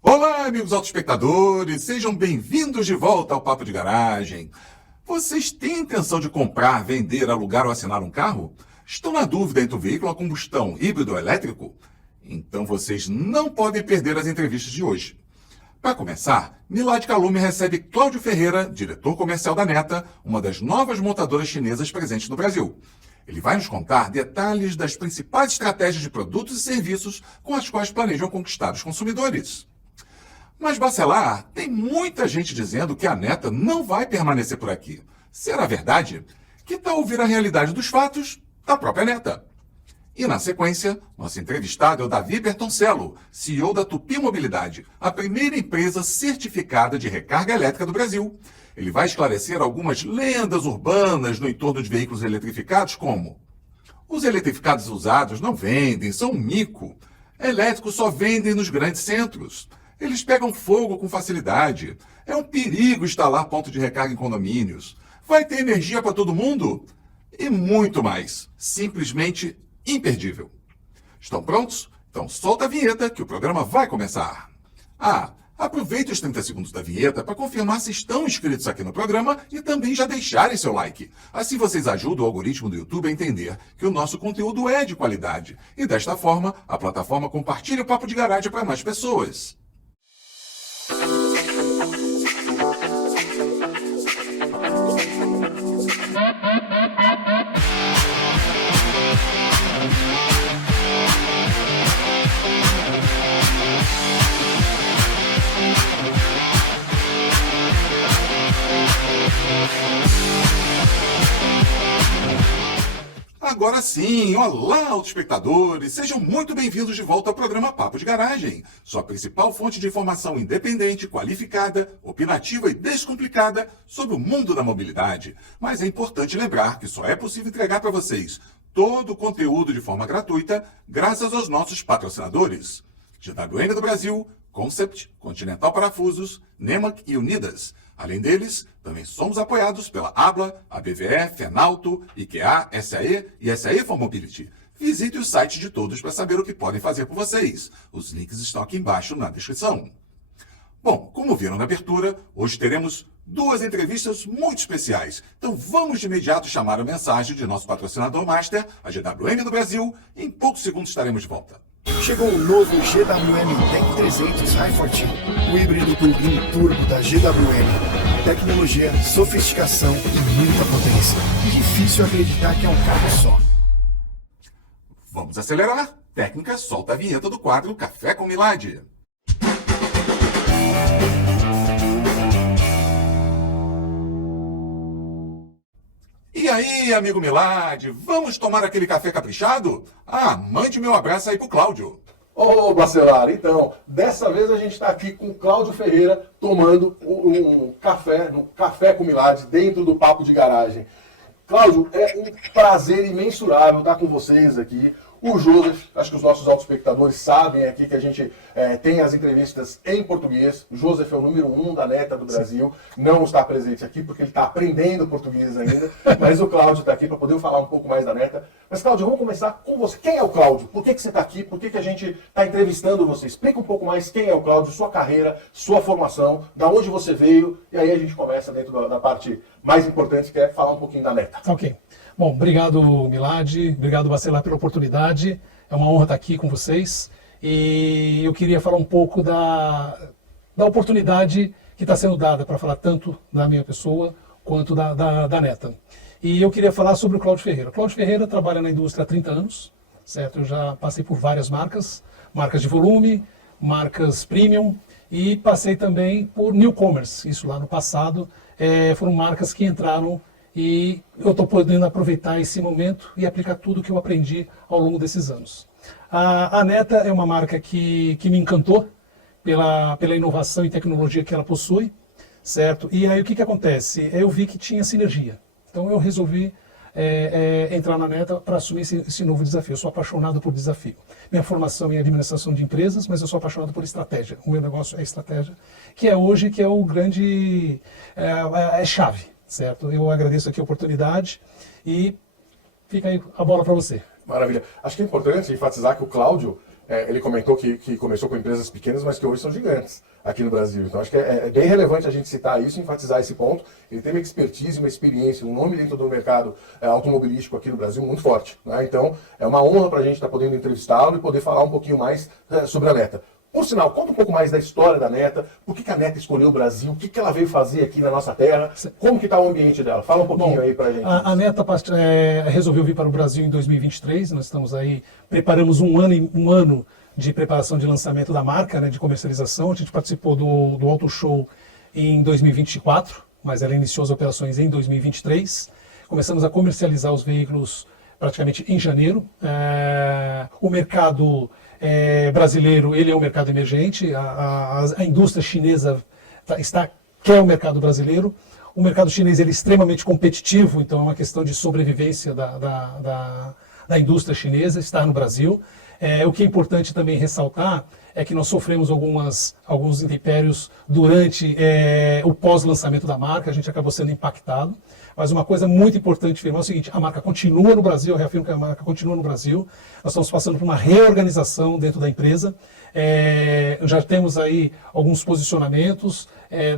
Olá, amigos autoespectadores, sejam bem-vindos de volta ao Papo de Garagem. Vocês têm intenção de comprar, vender, alugar ou assinar um carro? Estão na dúvida entre o veículo a combustão híbrido ou elétrico? Então vocês não podem perder as entrevistas de hoje. Para começar, Milad Calume recebe Cláudio Ferreira, diretor comercial da Neta, uma das novas montadoras chinesas presentes no Brasil. Ele vai nos contar detalhes das principais estratégias de produtos e serviços com as quais planejam conquistar os consumidores. Mas, Bacelar, tem muita gente dizendo que a Neta não vai permanecer por aqui. Será verdade? Que tal ouvir a realidade dos fatos da própria Neta? E, na sequência, nosso entrevistado é o Davi Bertoncello, CEO da Tupi Mobilidade, a primeira empresa certificada de recarga elétrica do Brasil. Ele vai esclarecer algumas lendas urbanas no entorno de veículos eletrificados, como: os eletrificados usados não vendem, são um mico. Elétricos só vendem nos grandes centros. Eles pegam fogo com facilidade. É um perigo instalar ponto de recarga em condomínios. Vai ter energia para todo mundo? E muito mais. Simplesmente imperdível. Estão prontos? Então solta a vinheta que o programa vai começar. Aproveite os 30 segundos da vinheta para confirmar se estão inscritos aqui no programa e também já deixarem seu like. Assim vocês ajudam o algoritmo do YouTube a entender que o nosso conteúdo é de qualidade. E desta forma, a plataforma compartilha o Papo de Garagem para mais pessoas. Agora sim, olá, autoespectadores! Sejam muito bem-vindos de volta ao programa Papo de Garagem, sua principal fonte de informação independente, qualificada, opinativa e descomplicada sobre o mundo da mobilidade. Mas é importante lembrar que só é possível entregar para vocês todo o conteúdo de forma gratuita graças aos nossos patrocinadores: GWM do Brasil, Concept, Continental Parafusos, Nemac e Unidas. Além deles, também somos apoiados pela Abla, ABVE, Fenalto, IKEA, SAE e SAE for Mobility. Visite o site de todos para saber o que podem fazer por vocês. Os links estão aqui embaixo na descrição. Bom, como viram na abertura, hoje teremos duas entrevistas muito especiais. Então vamos de imediato chamar a mensagem de nosso patrocinador master, a GWM do Brasil. Em poucos segundos estaremos de volta. Chegou o novo GWM Tech 300 Hi-Forte, o híbrido plug-in turbo da GWM. Tecnologia, sofisticação e muita potência. Difícil acreditar que é um carro só. Vamos acelerar. Técnica, solta a vinheta do quadro Café com Milad. E aí, amigo Milad, vamos tomar aquele café caprichado? Mande meu abraço aí pro Cláudio. Ô, Bacelar, então, dessa vez a gente está aqui com o Cláudio Ferreira tomando um café com Milad dentro do Papo de Garagem. Cláudio, é um prazer imensurável estar com vocês aqui. O Joseph, acho que os nossos autoespectadores sabem aqui que a gente tem as entrevistas em português. O Joseph é o número 1 da Neta do Brasil. Não está presente aqui porque ele está aprendendo português ainda. Mas o Cláudio está aqui para poder falar um pouco mais da Neta. Mas, Cláudio, vamos começar com você. Quem é o Cláudio? Por que você está aqui? Por que a gente está entrevistando você? Explica um pouco mais quem é o Cláudio, sua carreira, sua formação, da onde você veio. E aí a gente começa dentro da parte mais importante, que é falar um pouquinho da Neta. Ok. Bom, obrigado, Milad, obrigado, Bacelar, pela oportunidade. É uma honra estar aqui com vocês. E eu queria falar um pouco da oportunidade que está sendo dada para falar tanto da minha pessoa quanto da Neta. E eu queria falar sobre o Cláudio Ferreira. O Cláudio Ferreira trabalha na indústria há 30 anos, certo? Eu já passei por várias marcas de volume, marcas premium, e passei também por newcomers. Isso lá no passado foram marcas que entraram. E eu estou podendo aproveitar esse momento e aplicar tudo que eu aprendi ao longo desses anos. A Neta é uma marca que me encantou pela inovação e tecnologia que ela possui, certo? E aí o que acontece? Eu vi que tinha sinergia. Então eu resolvi entrar na Neta para assumir esse novo desafio. Eu sou apaixonado por desafio. Minha formação em administração de empresas, mas eu sou apaixonado por estratégia. O meu negócio é estratégia, que é hoje que é o grande chave. Certo? Eu agradeço aqui a oportunidade e fica aí a bola para você. Maravilha. Acho que é importante enfatizar que o Cláudio Ele comentou que começou com empresas pequenas, mas que hoje são gigantes aqui no Brasil. Então acho que é bem relevante a gente citar isso, enfatizar esse ponto. Ele tem uma expertise, uma experiência, um nome dentro do mercado automobilístico aqui no Brasil muito forte, né? Então é uma honra para a gente estar podendo entrevistá-lo e poder falar um pouquinho mais sobre a Neta. Por sinal, conta um pouco mais da história da Neta, por que a Neta escolheu o Brasil, o que ela veio fazer aqui na nossa terra, como que está o ambiente dela? Fala um pouquinho aí pra gente. A Neta resolveu vir para o Brasil em 2023, nós estamos aí, preparamos um ano de preparação de lançamento da marca, né, de comercialização. A gente participou do Auto Show em 2024, mas ela iniciou as operações em 2023. Começamos a comercializar os veículos praticamente em janeiro. O mercado brasileiro, ele é um mercado emergente, a indústria chinesa quer o mercado brasileiro. O mercado chinês ele é extremamente competitivo, então é uma questão de sobrevivência da indústria chinesa estar no Brasil. O que é importante também ressaltar é que nós sofremos alguns intempéries durante o pós-lançamento da marca, a gente acabou sendo impactado. Mas uma coisa muito importante afirmar é o seguinte: a marca continua no Brasil, eu reafirmo que a marca continua no Brasil. Nós estamos passando por uma reorganização dentro da empresa. Já temos aí alguns posicionamentos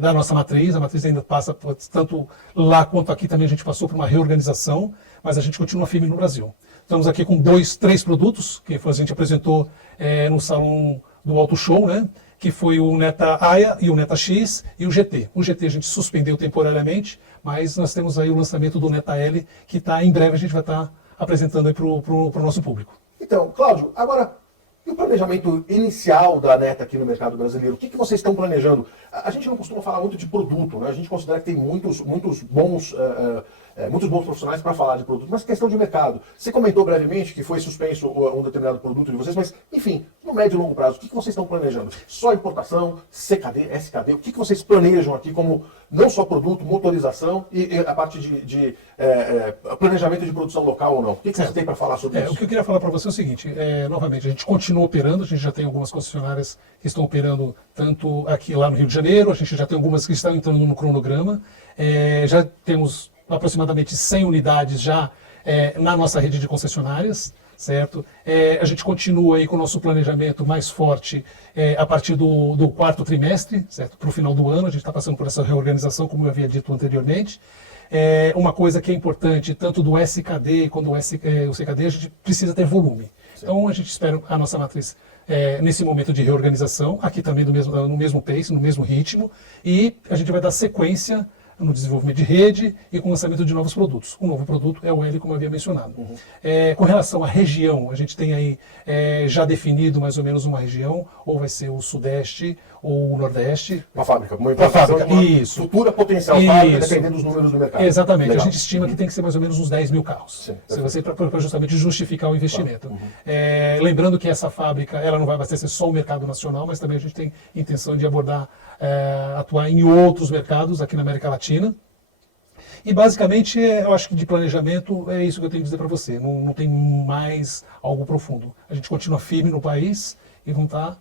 da nossa matriz. A matriz ainda passa, tanto lá quanto aqui também a gente passou por uma reorganização, mas a gente continua firme no Brasil. Estamos aqui com 3 produtos que a gente apresentou no salão do Auto Show, né? Que foi o Neta Aya e o Neta X e o GT. O GT a gente suspendeu temporariamente, mas nós temos aí o lançamento do Neta L, que em breve a gente vai estar apresentando aí para o nosso público. Então, Cláudio, agora, e o planejamento inicial da Neta aqui no mercado brasileiro? O que vocês estão planejando? A gente não costuma falar muito de produto, né? A gente considera que tem muitos bons profissionais para falar de produto, mas questão de mercado. Você comentou brevemente que foi suspenso um determinado produto de vocês, mas, enfim, no médio e longo prazo, o que vocês estão planejando? Só importação, CKD, SKD? O que vocês planejam aqui como não só produto, motorização e a parte de planejamento de produção local ou não? O que você tem para falar sobre isso? O que eu queria falar para você é o seguinte, novamente, a gente continua operando, a gente já tem algumas concessionárias que estão operando tanto aqui lá no Rio de Janeiro, a gente já tem algumas que estão entrando no cronograma, já temos aproximadamente 100 unidades já na nossa rede de concessionárias, certo? A gente continua aí com o nosso planejamento mais forte a partir do 4º trimestre, certo? Para o final do ano, a gente está passando por essa reorganização, como eu havia dito anteriormente. Uma coisa que é importante, tanto do SKD quanto o CKD, a gente precisa ter volume. Sim. Então a gente espera a nossa matriz nesse momento de reorganização, aqui também no mesmo pace, no mesmo ritmo, e a gente vai dar sequência no desenvolvimento de rede e com o lançamento de novos produtos. O novo produto é o L, como eu havia mencionado. Uhum. Com relação à região, a gente tem aí já definido mais ou menos uma região, ou vai ser o Sudeste ou o Nordeste. Uma fábrica, uma implantação de uma futura potencial fábrica, dependendo dos números do mercado. Exatamente. Legal. A gente estima que tem que ser mais ou menos uns 10 mil carros. Sim, para justamente justificar o investimento. Uhum. Lembrando que essa fábrica ela não vai abastecer só o mercado nacional, mas também a gente tem intenção de abordar, atuar em outros mercados aqui na América Latina. E basicamente, eu acho que de planejamento é isso que eu tenho que dizer para você. Não tem mais algo profundo. A gente continua firme no país e vamos estar,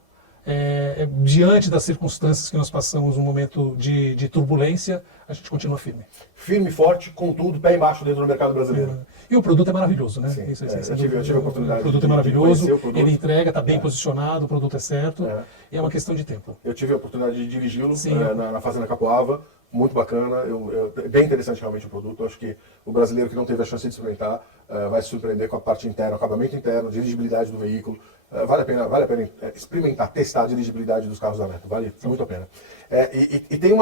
diante das circunstâncias que nós passamos, um momento de turbulência, a gente continua firme. Firme, forte, com tudo, pé embaixo dentro do mercado brasileiro. E o produto é maravilhoso, né? Sim, eu tive a oportunidade. O produto é maravilhoso, ele entrega, está bem posicionado, o produto é certo, e é uma questão de tempo. Eu tive a oportunidade de dirigi-lo na Fazenda Capoava, muito bacana, bem interessante realmente o produto. Eu acho que o brasileiro que não teve a chance de experimentar vai se surpreender com a parte interna, o acabamento interno, dirigibilidade do veículo. Vale a pena experimentar, testar a dirigibilidade dos carros da Neta, vale muito a pena. E tem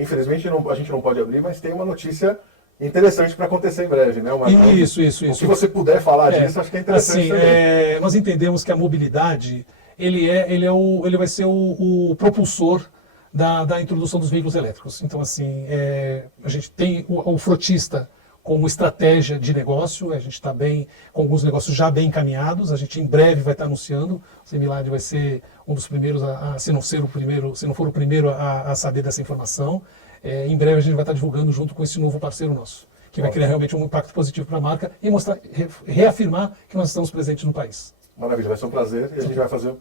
infelizmente a gente não pode abrir, mas tem uma notícia interessante para acontecer em breve, né? Isso. Se você puder falar disso, acho que é interessante também. Nós entendemos que a mobilidade, ele vai ser o propulsor da introdução dos veículos elétricos. Então, assim, a gente tem o frotista como estratégia de negócio, a gente está com alguns negócios já bem encaminhados, a gente em breve vai estar anunciando, o Semilad vai ser um dos primeiros, se não for o primeiro a saber dessa informação. Em breve a gente vai estar divulgando junto com esse novo parceiro nosso, que vai criar realmente um impacto positivo para a marca e reafirmar que nós estamos presentes no país. Maravilha, vai ser um prazer e a gente vai fazer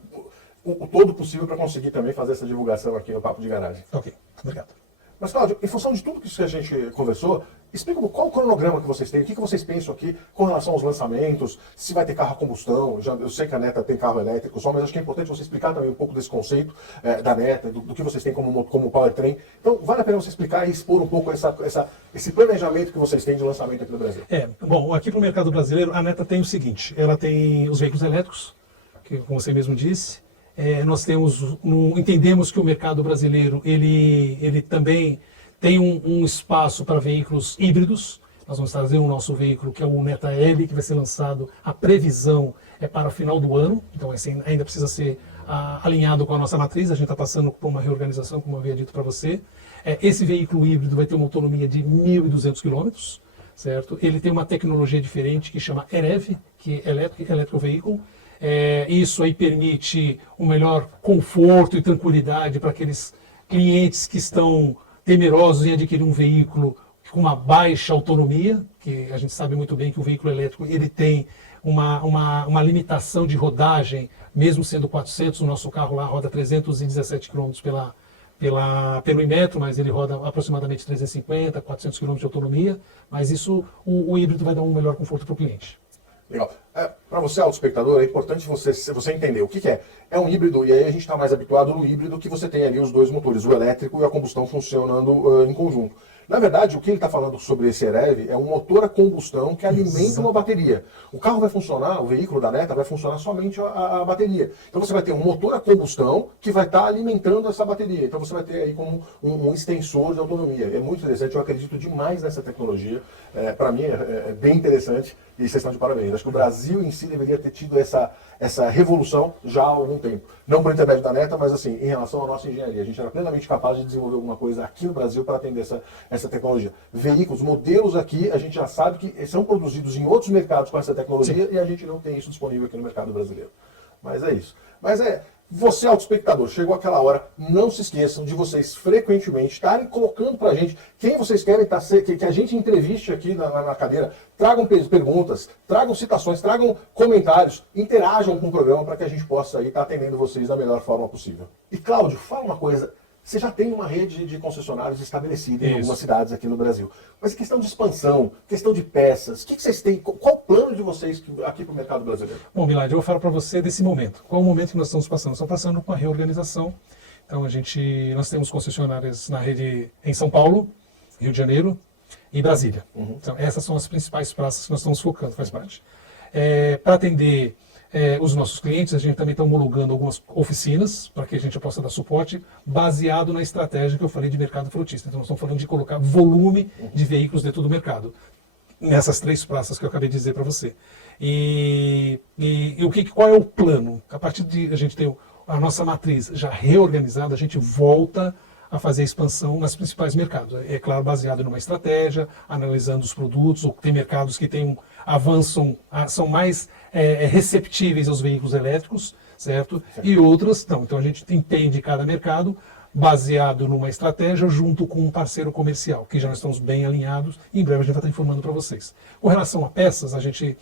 o todo possível para conseguir também fazer essa divulgação aqui no Papo de Garagem. Ok, obrigado. Mas, Cláudio, em função de tudo que a gente conversou, explica qual o cronograma que vocês têm, o que vocês pensam aqui com relação aos lançamentos, se vai ter carro a combustão. Eu sei que a Neta tem carro elétrico só, mas acho que é importante você explicar também um pouco desse conceito da Neta, do que vocês têm como powertrain. Então, vale a pena você explicar e expor um pouco esse planejamento que vocês têm de lançamento aqui no Brasil. Bom, aqui para o mercado brasileiro, a Neta tem o seguinte, ela tem os veículos elétricos, que como você mesmo disse, nós entendemos que o mercado brasileiro, ele também tem um espaço para veículos híbridos. Nós vamos trazer o nosso veículo, que é o Neta L, que vai ser lançado, a previsão é para o final do ano, então assim, ainda precisa ser alinhado com a nossa matriz, a gente está passando por uma reorganização, como eu havia dito para você. Esse veículo híbrido vai ter uma autonomia de 1.200 km, certo? Ele tem uma tecnologia diferente que chama EREV, que é Electric Vehicle. Isso aí permite um melhor conforto e tranquilidade para aqueles clientes que estão temerosos em adquirir um veículo com uma baixa autonomia, que a gente sabe muito bem que o veículo elétrico ele tem uma limitação de rodagem, mesmo sendo 400, o nosso carro lá roda 317 km pelo Inmetro, mas ele roda aproximadamente 350, 400 km de autonomia, mas isso o híbrido vai dar um melhor conforto para o cliente. Legal. Para você, autoespectador, é importante você entender o que é. É um híbrido, e aí a gente está mais habituado no híbrido que você tem ali os dois motores, o elétrico e a combustão funcionando em conjunto. Na verdade, o que ele está falando sobre esse EREV é um motor a combustão que alimenta uma bateria. O carro vai funcionar, o veículo da Neta vai funcionar somente a bateria. Então você vai ter um motor a combustão que vai estar alimentando essa bateria. Então você vai ter aí como um extensor de autonomia. É muito interessante, eu acredito demais nessa tecnologia. Para mim é bem interessante e vocês estão de parabéns. Acho que o Brasil em si deveria ter tido essa revolução já há algum tempo. Não por intermédio da Neta, mas assim, em relação à nossa engenharia. A gente era plenamente capaz de desenvolver alguma coisa aqui no Brasil para atender essa tecnologia. Veículos, modelos aqui, a gente já sabe que são produzidos em outros mercados com essa tecnologia. Sim. E a gente não tem isso disponível aqui no mercado brasileiro. Mas é isso. Você, autoespectador, chegou aquela hora, não se esqueçam de vocês frequentemente estarem colocando pra gente quem vocês querem que a gente entreviste aqui na cadeira. Tragam perguntas, tragam citações, tragam comentários, interajam com o programa para que a gente possa estar atendendo vocês da melhor forma possível. E Cláudio, fala uma coisa. Você já tem uma rede de concessionários estabelecida em algumas cidades aqui no Brasil. Mas questão de expansão, questão de peças, o que vocês têm? Qual o plano de vocês aqui para o mercado brasileiro? Bom, Milad, eu vou falar para você desse momento. Qual é o momento que nós estamos passando? Estamos passando por uma reorganização. Então, nós temos concessionárias na rede em São Paulo, Rio de Janeiro e Brasília. Então, essas são as principais praças que nós estamos focando, faz parte. Para atender os nossos clientes, a gente também está homologando algumas oficinas para que a gente possa dar suporte baseado na estratégia que eu falei de mercado frotista. Então nós estamos falando de colocar volume de veículos dentro do mercado, nessas três praças que eu acabei de dizer para você. Qual é o plano? A partir de a gente ter a nossa matriz já reorganizada, a gente volta a fazer a expansão nos principais mercados. É claro, baseado numa estratégia, analisando os produtos, ou tem mercados que avançam, são mais receptíveis aos veículos elétricos, certo? E outras não. Então a gente entende cada mercado baseado numa estratégia junto com um parceiro comercial, que já nós estamos bem alinhados e em breve a gente vai estar informando para vocês. Com relação a peças, a gente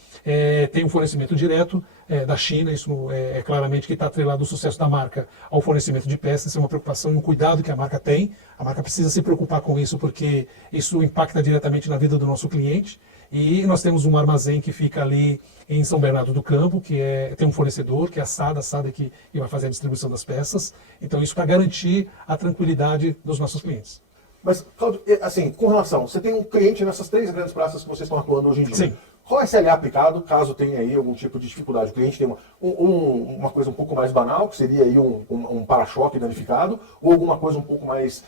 tem um fornecimento direto da China, isso é claramente que está atrelado ao sucesso da marca ao fornecimento de peças, isso é uma preocupação e um cuidado que a marca tem. A marca precisa se preocupar com isso porque isso impacta diretamente na vida do nosso cliente. E nós temos um armazém que fica ali em São Bernardo do Campo, que tem um fornecedor, que é a SADA que vai fazer a distribuição das peças. Então isso para garantir a tranquilidade dos nossos clientes. Mas, Cláudio, assim, com relação, você tem um cliente nessas três grandes praças que vocês estão atuando hoje em dia. Sim. Qual é SLA aplicado, caso tenha aí algum tipo de dificuldade? O cliente tem uma coisa um pouco mais banal, que seria aí um para-choque danificado, ou alguma coisa um pouco mais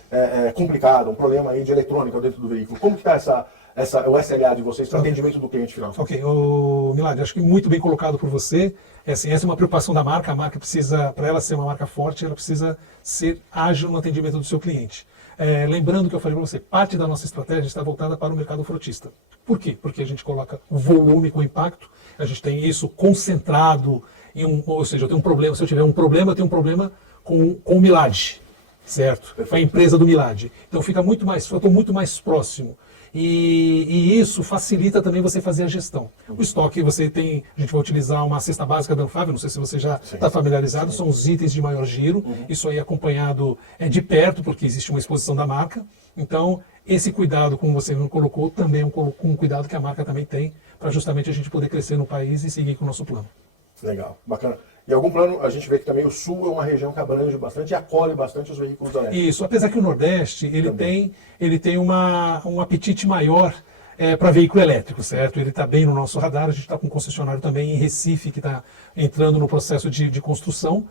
complicada, um problema aí de eletrônica dentro do veículo. Como que está o SLA de vocês para o atendimento do cliente final? Ok, Milad, acho que muito bem colocado por você. Essa é uma preocupação da marca. A marca precisa, para ela ser uma marca forte, ela precisa ser ágil no atendimento do seu cliente. Lembrando que eu falei para você, parte da nossa estratégia está voltada para o mercado frotista. Por quê? Porque a gente coloca volume com impacto, a gente tem isso concentrado ou seja, eu tenho um problema, se eu tiver um problema, eu tenho um problema com o Milad, certo? Com a empresa do Milad. Então eu estou muito mais próximo. E isso facilita também você fazer a gestão. O estoque, você tem, a gente vai utilizar uma cesta básica da Anfávia, não sei se você já está familiarizado, são os itens de maior giro, isso aí é acompanhado de perto, porque existe uma exposição da marca. Então, esse cuidado, como você não colocou, também é um cuidado que a marca também tem, para justamente a gente poder crescer no país e seguir com o nosso plano. Legal, bacana. E algum plano, a gente vê que também o Sul é uma região que abrange bastante e acolhe bastante os veículos elétricos. Isso, apesar que o Nordeste, ele tem um apetite maior para veículo elétrico, certo? Ele está bem no nosso radar, a gente está com um concessionário também em Recife, que está entrando no processo de construção.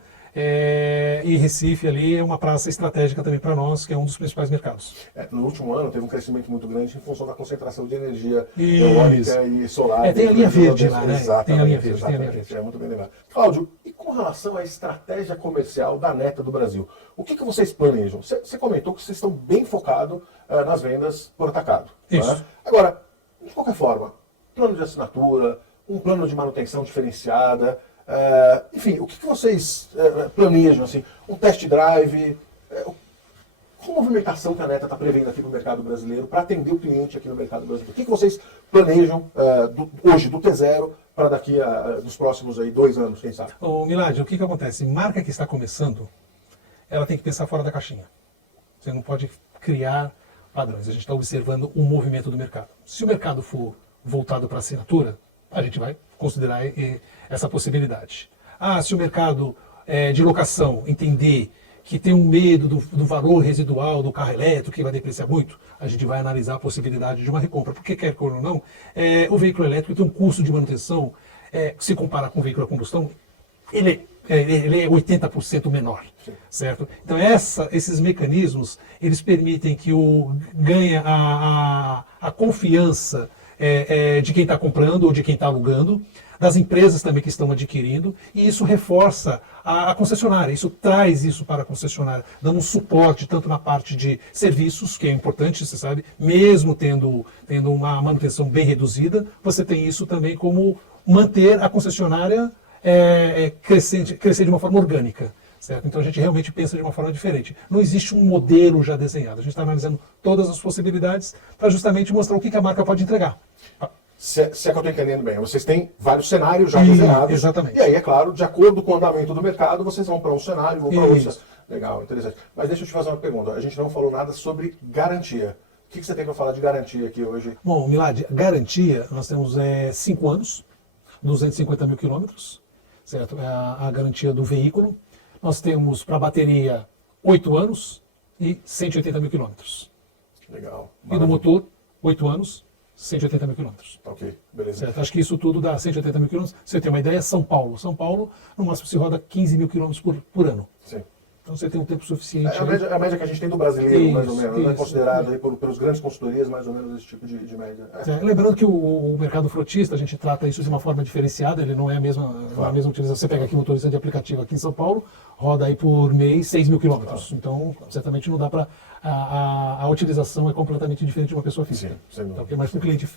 E Recife ali é uma praça estratégica também para nós, que é um dos principais mercados. No último ano teve um crescimento muito grande em função da concentração de energia eólica e solar. Tem a linha verde lá, né? Exatamente, tem a linha verde. É muito bem lembrado. Cláudio, e com relação à estratégia comercial da Neta do Brasil, o que vocês planejam? Você comentou que vocês estão bem focados nas vendas por atacado. Isso. Né? Agora, de qualquer forma, plano de assinatura, um plano de manutenção diferenciada, enfim, o que vocês planejam? Assim, um test drive? Qual a movimentação que a Neta está prevendo aqui no mercado brasileiro para atender o cliente aqui no mercado brasileiro? O que vocês planejam hoje do T0 para daqui dos próximos 2 anos, quem sabe? Milad, o que acontece? Marca que está começando, ela tem que pensar fora da caixinha. Você não pode criar padrões. A gente está observando o movimento do mercado. Se o mercado for voltado para assinatura, a gente vai considerar essa possibilidade. Se o mercado de locação entender que tem um medo do valor residual do carro elétrico, que vai depreciar muito, a gente vai analisar a possibilidade de uma recompra. Porque, quer ou não, o veículo elétrico tem um custo de manutenção, se compara com o veículo a combustão, ele é 80% menor, certo? Então, esses mecanismos, eles permitem que ganhe a confiança de quem está comprando ou de quem está alugando, das empresas também que estão adquirindo, e isso reforça a concessionária, isso traz isso para a concessionária, dando um suporte tanto na parte de serviços, que é importante, você sabe, mesmo tendo uma manutenção bem reduzida, você tem isso também como manter a concessionária crescer de uma forma orgânica. Certo? Então a gente realmente pensa de uma forma diferente. Não existe um modelo já desenhado, a gente está analisando todas as possibilidades para justamente mostrar o que a marca pode entregar. Se é que eu estou entendendo bem, vocês têm vários cenários já desenhados. Exatamente. E aí, é claro, de acordo com o andamento do mercado, vocês vão para um cenário, vão para outro. Legal, interessante. Mas deixa eu te fazer uma pergunta. A gente não falou nada sobre garantia. O que você tem para falar de garantia aqui hoje? Bom, Milad, garantia, nós temos 5 anos, 250 mil quilômetros, certo? É a garantia do veículo. Nós temos para bateria 8 anos e 180 mil quilômetros. Legal. E do motor, 8 anos, 180 mil quilômetros. Ok, beleza. Certo? Acho que isso tudo dá 180 mil quilômetros. Você tem uma ideia, São Paulo, no máximo se roda 15 mil quilômetros por ano. Sim. Então você tem um tempo suficiente. É a média que a gente tem do brasileiro, mais ou menos, isso, considerado aí pelos grandes consultorias, mais ou menos esse tipo de média. Lembrando que o mercado frotista, a gente trata isso de uma forma diferenciada, ele não é a mesma utilização. Você pega aqui um motorista de aplicativo aqui em São Paulo, roda aí por mês 6 mil quilômetros. Então, certamente não dá para... A utilização é completamente diferente de uma pessoa física. Sim, então, mas para o cliente,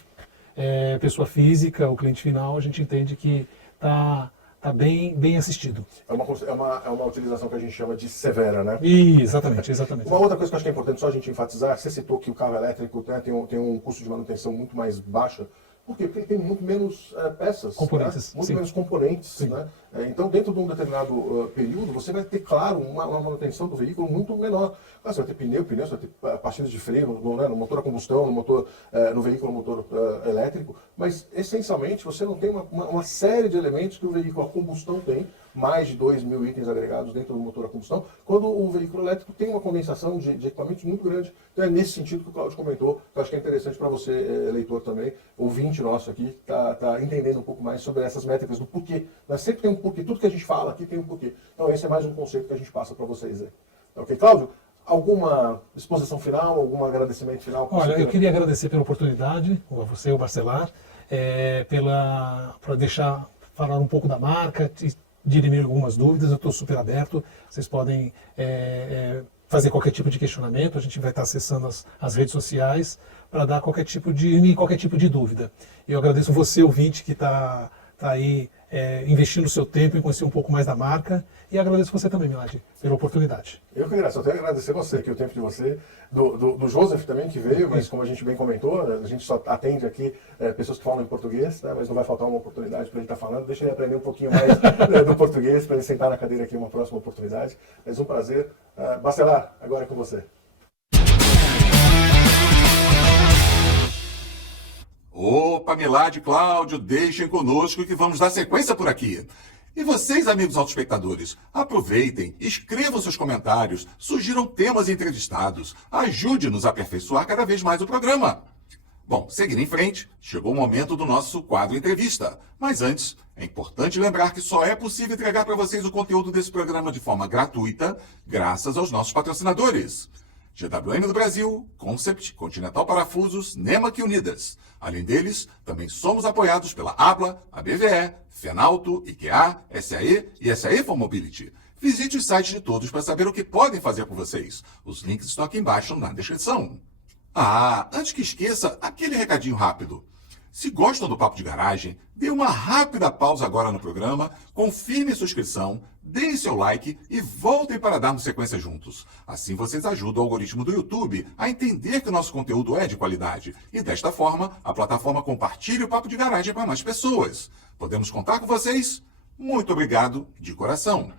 pessoa física, o cliente final, a gente entende que está bem assistido. É uma utilização que a gente chama de severa, né? Exatamente. Uma outra coisa que eu acho que é importante só a gente enfatizar, você citou que o carro elétrico tem um custo de manutenção muito mais baixo. Por quê? Porque ele tem muito menos peças, componentes, né? Muito menos componentes. Né? Então, dentro de um determinado período, você vai ter, claro, uma manutenção do veículo muito menor. Você vai ter pneu, você vai ter pastilhas de freio no motor a combustão, no veículo motor elétrico, mas, essencialmente, você não tem uma série de elementos que o veículo a combustão tem, mais de 2.000 itens agregados dentro do motor a combustão, quando o veículo elétrico tem uma condensação de equipamentos muito grande. Então é nesse sentido que o Cláudio comentou, que eu acho que é interessante para você, leitor também, ouvinte nosso aqui, tá entendendo um pouco mais sobre essas métricas do porquê. Mas sempre tem um porquê, tudo que a gente fala aqui tem um porquê. Então esse é mais um conceito que a gente passa para vocês aí. Ok, Cláudio? Alguma exposição final, algum agradecimento final? Olha, eu queria agradecer pela oportunidade, a você e o Barcelar, para deixar falar um pouco da marca, dirimir algumas dúvidas, eu estou super aberto, vocês podem fazer qualquer tipo de questionamento, a gente vai estar acessando as redes sociais para dar qualquer tipo de dúvida. Eu agradeço você, ouvinte, que está aí investindo o seu tempo em conhecer um pouco mais da marca. E agradeço você também, Milad, pela oportunidade. Eu que agradeço, eu tenho que agradecer você, que o tempo de você, do Joseph também, que veio, mas como a gente bem comentou, a gente só atende aqui pessoas que falam em português, né, mas não vai faltar uma oportunidade para ele estar falando. Deixa ele aprender um pouquinho mais do português, para ele sentar na cadeira aqui uma próxima oportunidade. Mas um prazer. Bacelar, agora é com você. Opa, Milad e Cláudio, deixem conosco que vamos dar sequência por aqui. E vocês, amigos autoespectadores, aproveitem, escrevam seus comentários, sugiram temas entrevistados, ajude-nos a aperfeiçoar cada vez mais o programa. Bom, seguindo em frente, chegou o momento do nosso quadro entrevista. Mas antes, é importante lembrar que só é possível entregar para vocês o conteúdo desse programa de forma gratuita, graças aos nossos patrocinadores. GWM do Brasil, Concept, Continental Parafusos, Nemac e Unidas. Além deles, também somos apoiados pela Abla, a BVE, Fenalto, IKEA, SAE e SAE for Mobility. Visite os sites de todos para saber o que podem fazer por vocês. Os links estão aqui embaixo na descrição. Antes que esqueça, aquele recadinho rápido. Se gostam do Papo de Garagem, dê uma rápida pausa agora no programa, confirme sua inscrição, deem seu like e voltem para darmos sequência juntos. Assim vocês ajudam o algoritmo do YouTube a entender que o nosso conteúdo é de qualidade. E desta forma, a plataforma compartilha o Papo de Garagem para mais pessoas. Podemos contar com vocês? Muito obrigado de coração.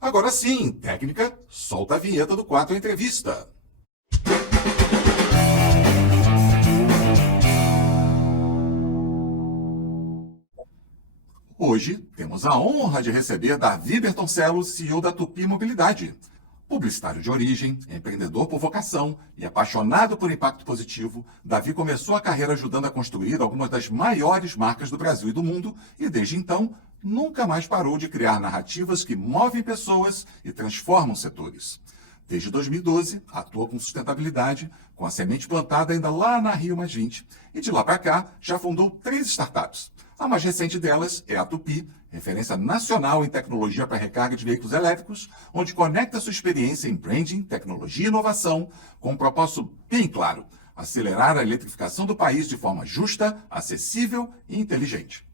Agora sim, técnica, solta a vinheta do quadro Entrevista. Hoje, temos a honra de receber Davi Bertoncello, CEO da Tupi Mobilidade. Publicitário de origem, empreendedor por vocação e apaixonado por impacto positivo, Davi começou a carreira ajudando a construir algumas das maiores marcas do Brasil e do mundo e, desde então, nunca mais parou de criar narrativas que movem pessoas e transformam setores. Desde 2012, atua com sustentabilidade, com a semente plantada ainda lá na Rio +20, e de lá para cá já fundou 3 startups. A mais recente delas é a Tupi, referência nacional em tecnologia para recarga de veículos elétricos, onde conecta sua experiência em branding, tecnologia e inovação com um propósito bem claro: acelerar a eletrificação do país de forma justa, acessível e inteligente.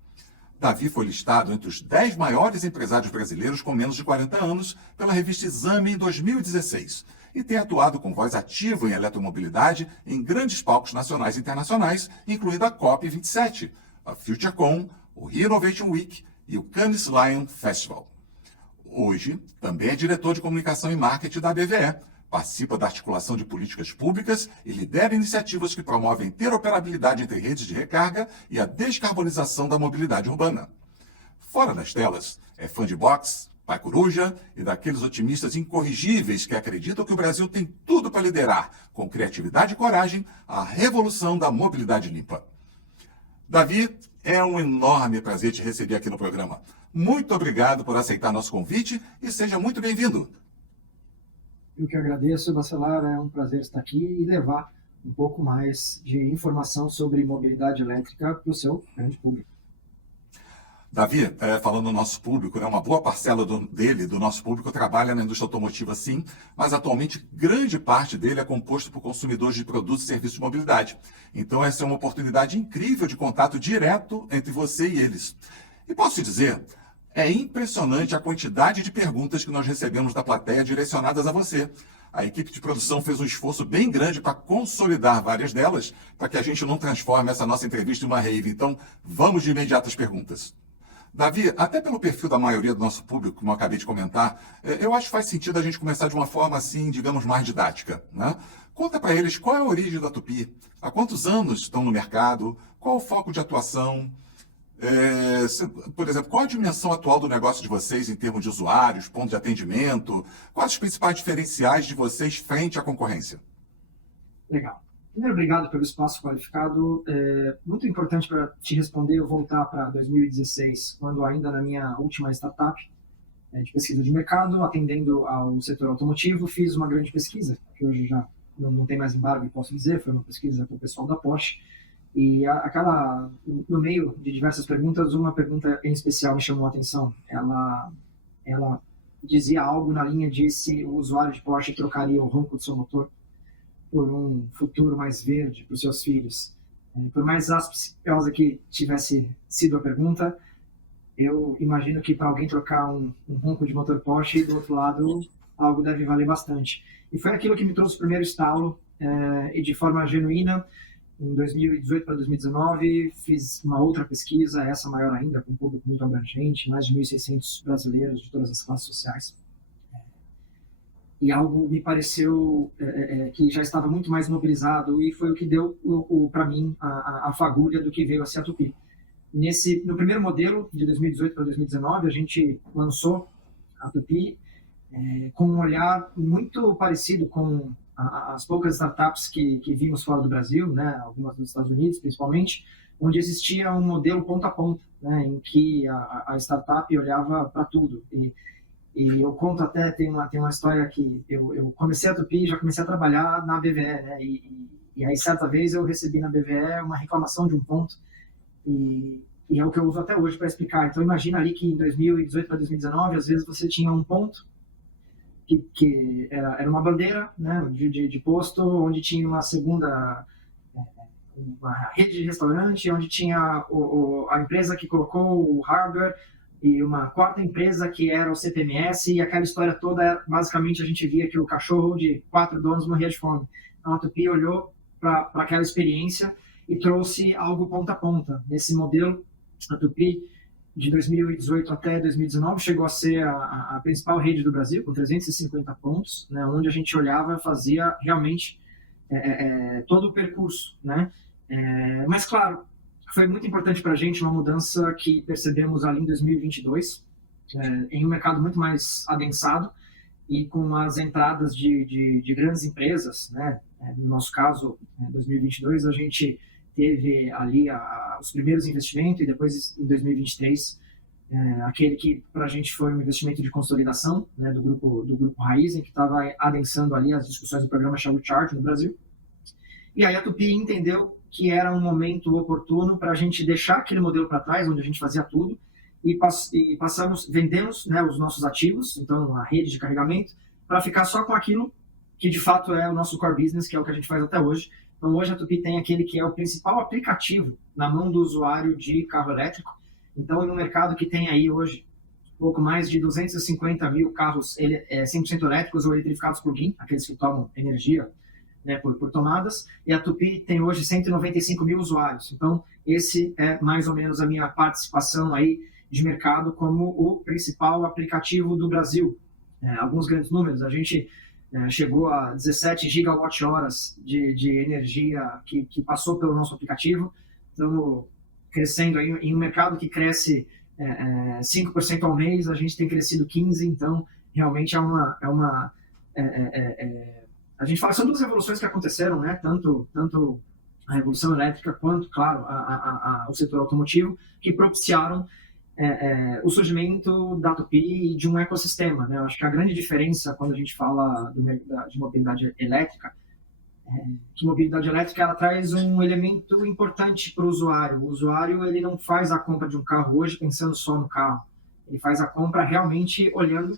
Davi foi listado entre os 10 maiores empresários brasileiros com menos de 40 anos pela revista Exame em 2016 e tem atuado com voz ativa em eletromobilidade em grandes palcos nacionais e internacionais, incluindo a COP27, a FutureCon, o Rio Innovation Week e o Cannes Lion Festival. Hoje, também é diretor de comunicação e marketing da BVE, participa da articulação de políticas públicas e lidera iniciativas que promovem interoperabilidade entre redes de recarga e a descarbonização da mobilidade urbana. Fora das telas, é fã de boxe, pai coruja e daqueles otimistas incorrigíveis que acreditam que o Brasil tem tudo para liderar, com criatividade e coragem, a revolução da mobilidade limpa. Davi, é um enorme prazer te receber aqui no programa. Muito obrigado por aceitar nosso convite e seja muito bem-vindo. Eu que agradeço, Bacelar, é um prazer estar aqui e levar um pouco mais de informação sobre mobilidade elétrica para o seu grande público. Davi, falando do nosso público, uma boa parcela do nosso público trabalha na indústria automotiva, sim, mas atualmente grande parte dele é composto por consumidores de produtos e serviços de mobilidade. Então essa é uma oportunidade incrível de contato direto entre você e eles. E posso te dizer, é impressionante a quantidade de perguntas que nós recebemos da plateia direcionadas a você. A equipe de produção fez um esforço bem grande para consolidar várias delas, para que a gente não transforme essa nossa entrevista em uma rave. Então, vamos de imediato às perguntas. Davi, até pelo perfil da maioria do nosso público, como eu acabei de comentar, eu acho que faz sentido a gente começar de uma forma assim, digamos, mais didática, né? Conta para eles qual é a origem da Tupi, há quantos anos estão no mercado, qual o foco de atuação, por exemplo, qual a dimensão atual do negócio de vocês em termos de usuários, ponto de atendimento, quais os principais diferenciais de vocês frente à concorrência? Legal. Primeiro, obrigado pelo espaço qualificado. Muito importante para te responder, eu voltar para 2016, quando ainda na minha última startup de pesquisa de mercado, atendendo ao setor automotivo, fiz uma grande pesquisa, que hoje já não tem mais embargo, posso dizer, foi uma pesquisa com o pessoal da Porsche, e no meio de diversas perguntas, uma pergunta em especial me chamou a atenção. Ela dizia algo na linha de se o usuário de Porsche trocaria o ronco do seu motor por um futuro mais verde para os seus filhos. Por mais auspiciosa que tivesse sido a pergunta, eu imagino que para alguém trocar um ronco de motor Porsche, do outro lado, algo deve valer bastante. E foi aquilo que me trouxe o primeiro estalo, e de forma genuína, em 2018 para 2019, fiz uma outra pesquisa, essa maior ainda, com um público muito abrangente, mais de 1.600 brasileiros de todas as classes sociais. E algo me pareceu que já estava muito mais mobilizado, e foi o que deu para mim a fagulha do que veio a ser a Tupy. No primeiro modelo, de 2018 para 2019, a gente lançou a Tupy com um olhar muito parecido com as poucas startups que vimos fora do Brasil, né, algumas dos Estados Unidos principalmente, onde existia um modelo ponta a ponta, né, em que a startup olhava para tudo. E eu conto até, tem uma história que eu comecei a Tupy, já comecei a trabalhar na BVE, né, e aí certa vez eu recebi na BVE uma reclamação de um ponto, e é o que eu uso até hoje para explicar. Então imagina ali que em 2018 para 2019, às vezes você tinha um ponto que era uma bandeira, né, de posto, onde tinha uma segunda, uma rede de restaurante, onde tinha a empresa que colocou o hardware, e uma quarta empresa que era o CPMS, e aquela história toda, basicamente a gente via que o cachorro de 4 donos morria de fome. Então a Tupy olhou para aquela experiência e trouxe algo ponta a ponta. Nesse modelo, a Tupy, de 2018 até 2019, chegou a ser a principal rede do Brasil, com 350 pontos, né, onde a gente olhava e fazia realmente todo o percurso, né? Mas, claro, foi muito importante para a gente uma mudança que percebemos ali em 2022, em um mercado muito mais adensado e com as entradas de grandes empresas, né? No nosso caso, em 2022, a gente teve ali os primeiros investimentos, e depois em 2023 aquele que para a gente foi um investimento de consolidação, né, do grupo Raizen, que estava adensando ali as discussões do programa Shadow Charge no Brasil. E aí a Tupy entendeu que era um momento oportuno para a gente deixar aquele modelo para trás, onde a gente fazia tudo, e vendemos, né, os nossos ativos, então a rede de carregamento, para ficar só com aquilo que de fato é o nosso core business, que é o que a gente faz até hoje. Então hoje a Tupy tem aquele que é o principal aplicativo na mão do usuário de carro elétrico. Então, no mercado que tem aí hoje pouco mais de 250 mil carros 100% elétricos ou eletrificados plug-in, aqueles que tomam energia, né, por tomadas, e a Tupy tem hoje 195 mil usuários. Então, esse é mais ou menos a minha participação aí de mercado como o principal aplicativo do Brasil. Alguns grandes números, a gente chegou a 17 gigawatt-horas de energia que passou pelo nosso aplicativo. Estamos crescendo aí em um mercado que cresce 5% ao mês, a gente tem crescido 15%, então realmente a gente fala, são duas revoluções que aconteceram, né? Tanto a revolução elétrica quanto, claro, o setor automotivo, que propiciaram o surgimento da Tupy e de um ecossistema, né? Eu acho que a grande diferença quando a gente fala de mobilidade elétrica que mobilidade elétrica ela traz um elemento importante para o usuário. O usuário ele não faz a compra de um carro hoje pensando só no carro. Ele faz a compra realmente olhando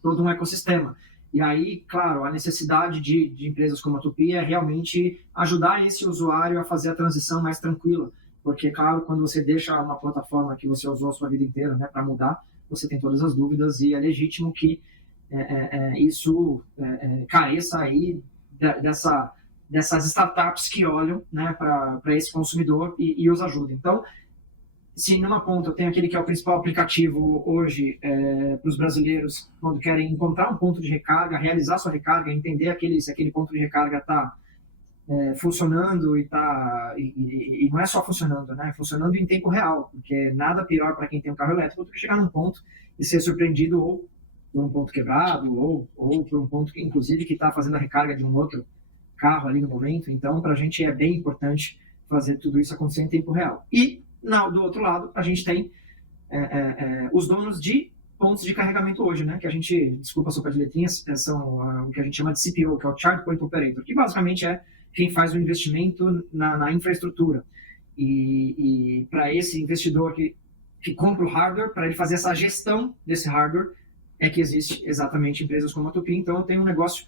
todo um ecossistema. E aí, claro, a necessidade de empresas como a Tupy é realmente ajudar esse usuário a fazer a transição mais tranquila. Porque, claro, quando você deixa uma plataforma que você usou a sua vida inteira, né, para mudar, você tem todas as dúvidas e é legítimo que isso careça aí dessas startups que olham, né, para esse consumidor e os ajudam. Então, se numa ponta eu tenho aquele que é o principal aplicativo hoje para os brasileiros quando querem encontrar um ponto de recarga, realizar sua recarga, entender se aquele ponto de recarga está funcionando e não é só funcionando, né? Funcionando em tempo real, porque nada pior para quem tem um carro elétrico do que chegar num ponto e ser surpreendido ou por um ponto quebrado ou por um ponto que inclusive que está fazendo a recarga de um outro carro ali no momento. Então, para a gente é bem importante fazer tudo isso acontecer em tempo real. E do outro lado, a gente tem os donos de pontos de carregamento hoje, né? Que a gente, desculpa a sopa de letrinhas, são o que a gente chama de CPO, que é o Charge Point Operator, que basicamente é quem faz o investimento na infraestrutura. E para esse investidor que compra o hardware, para ele fazer essa gestão desse hardware, é que existe exatamente empresas como a Tupy. Então, eu tenho um negócio,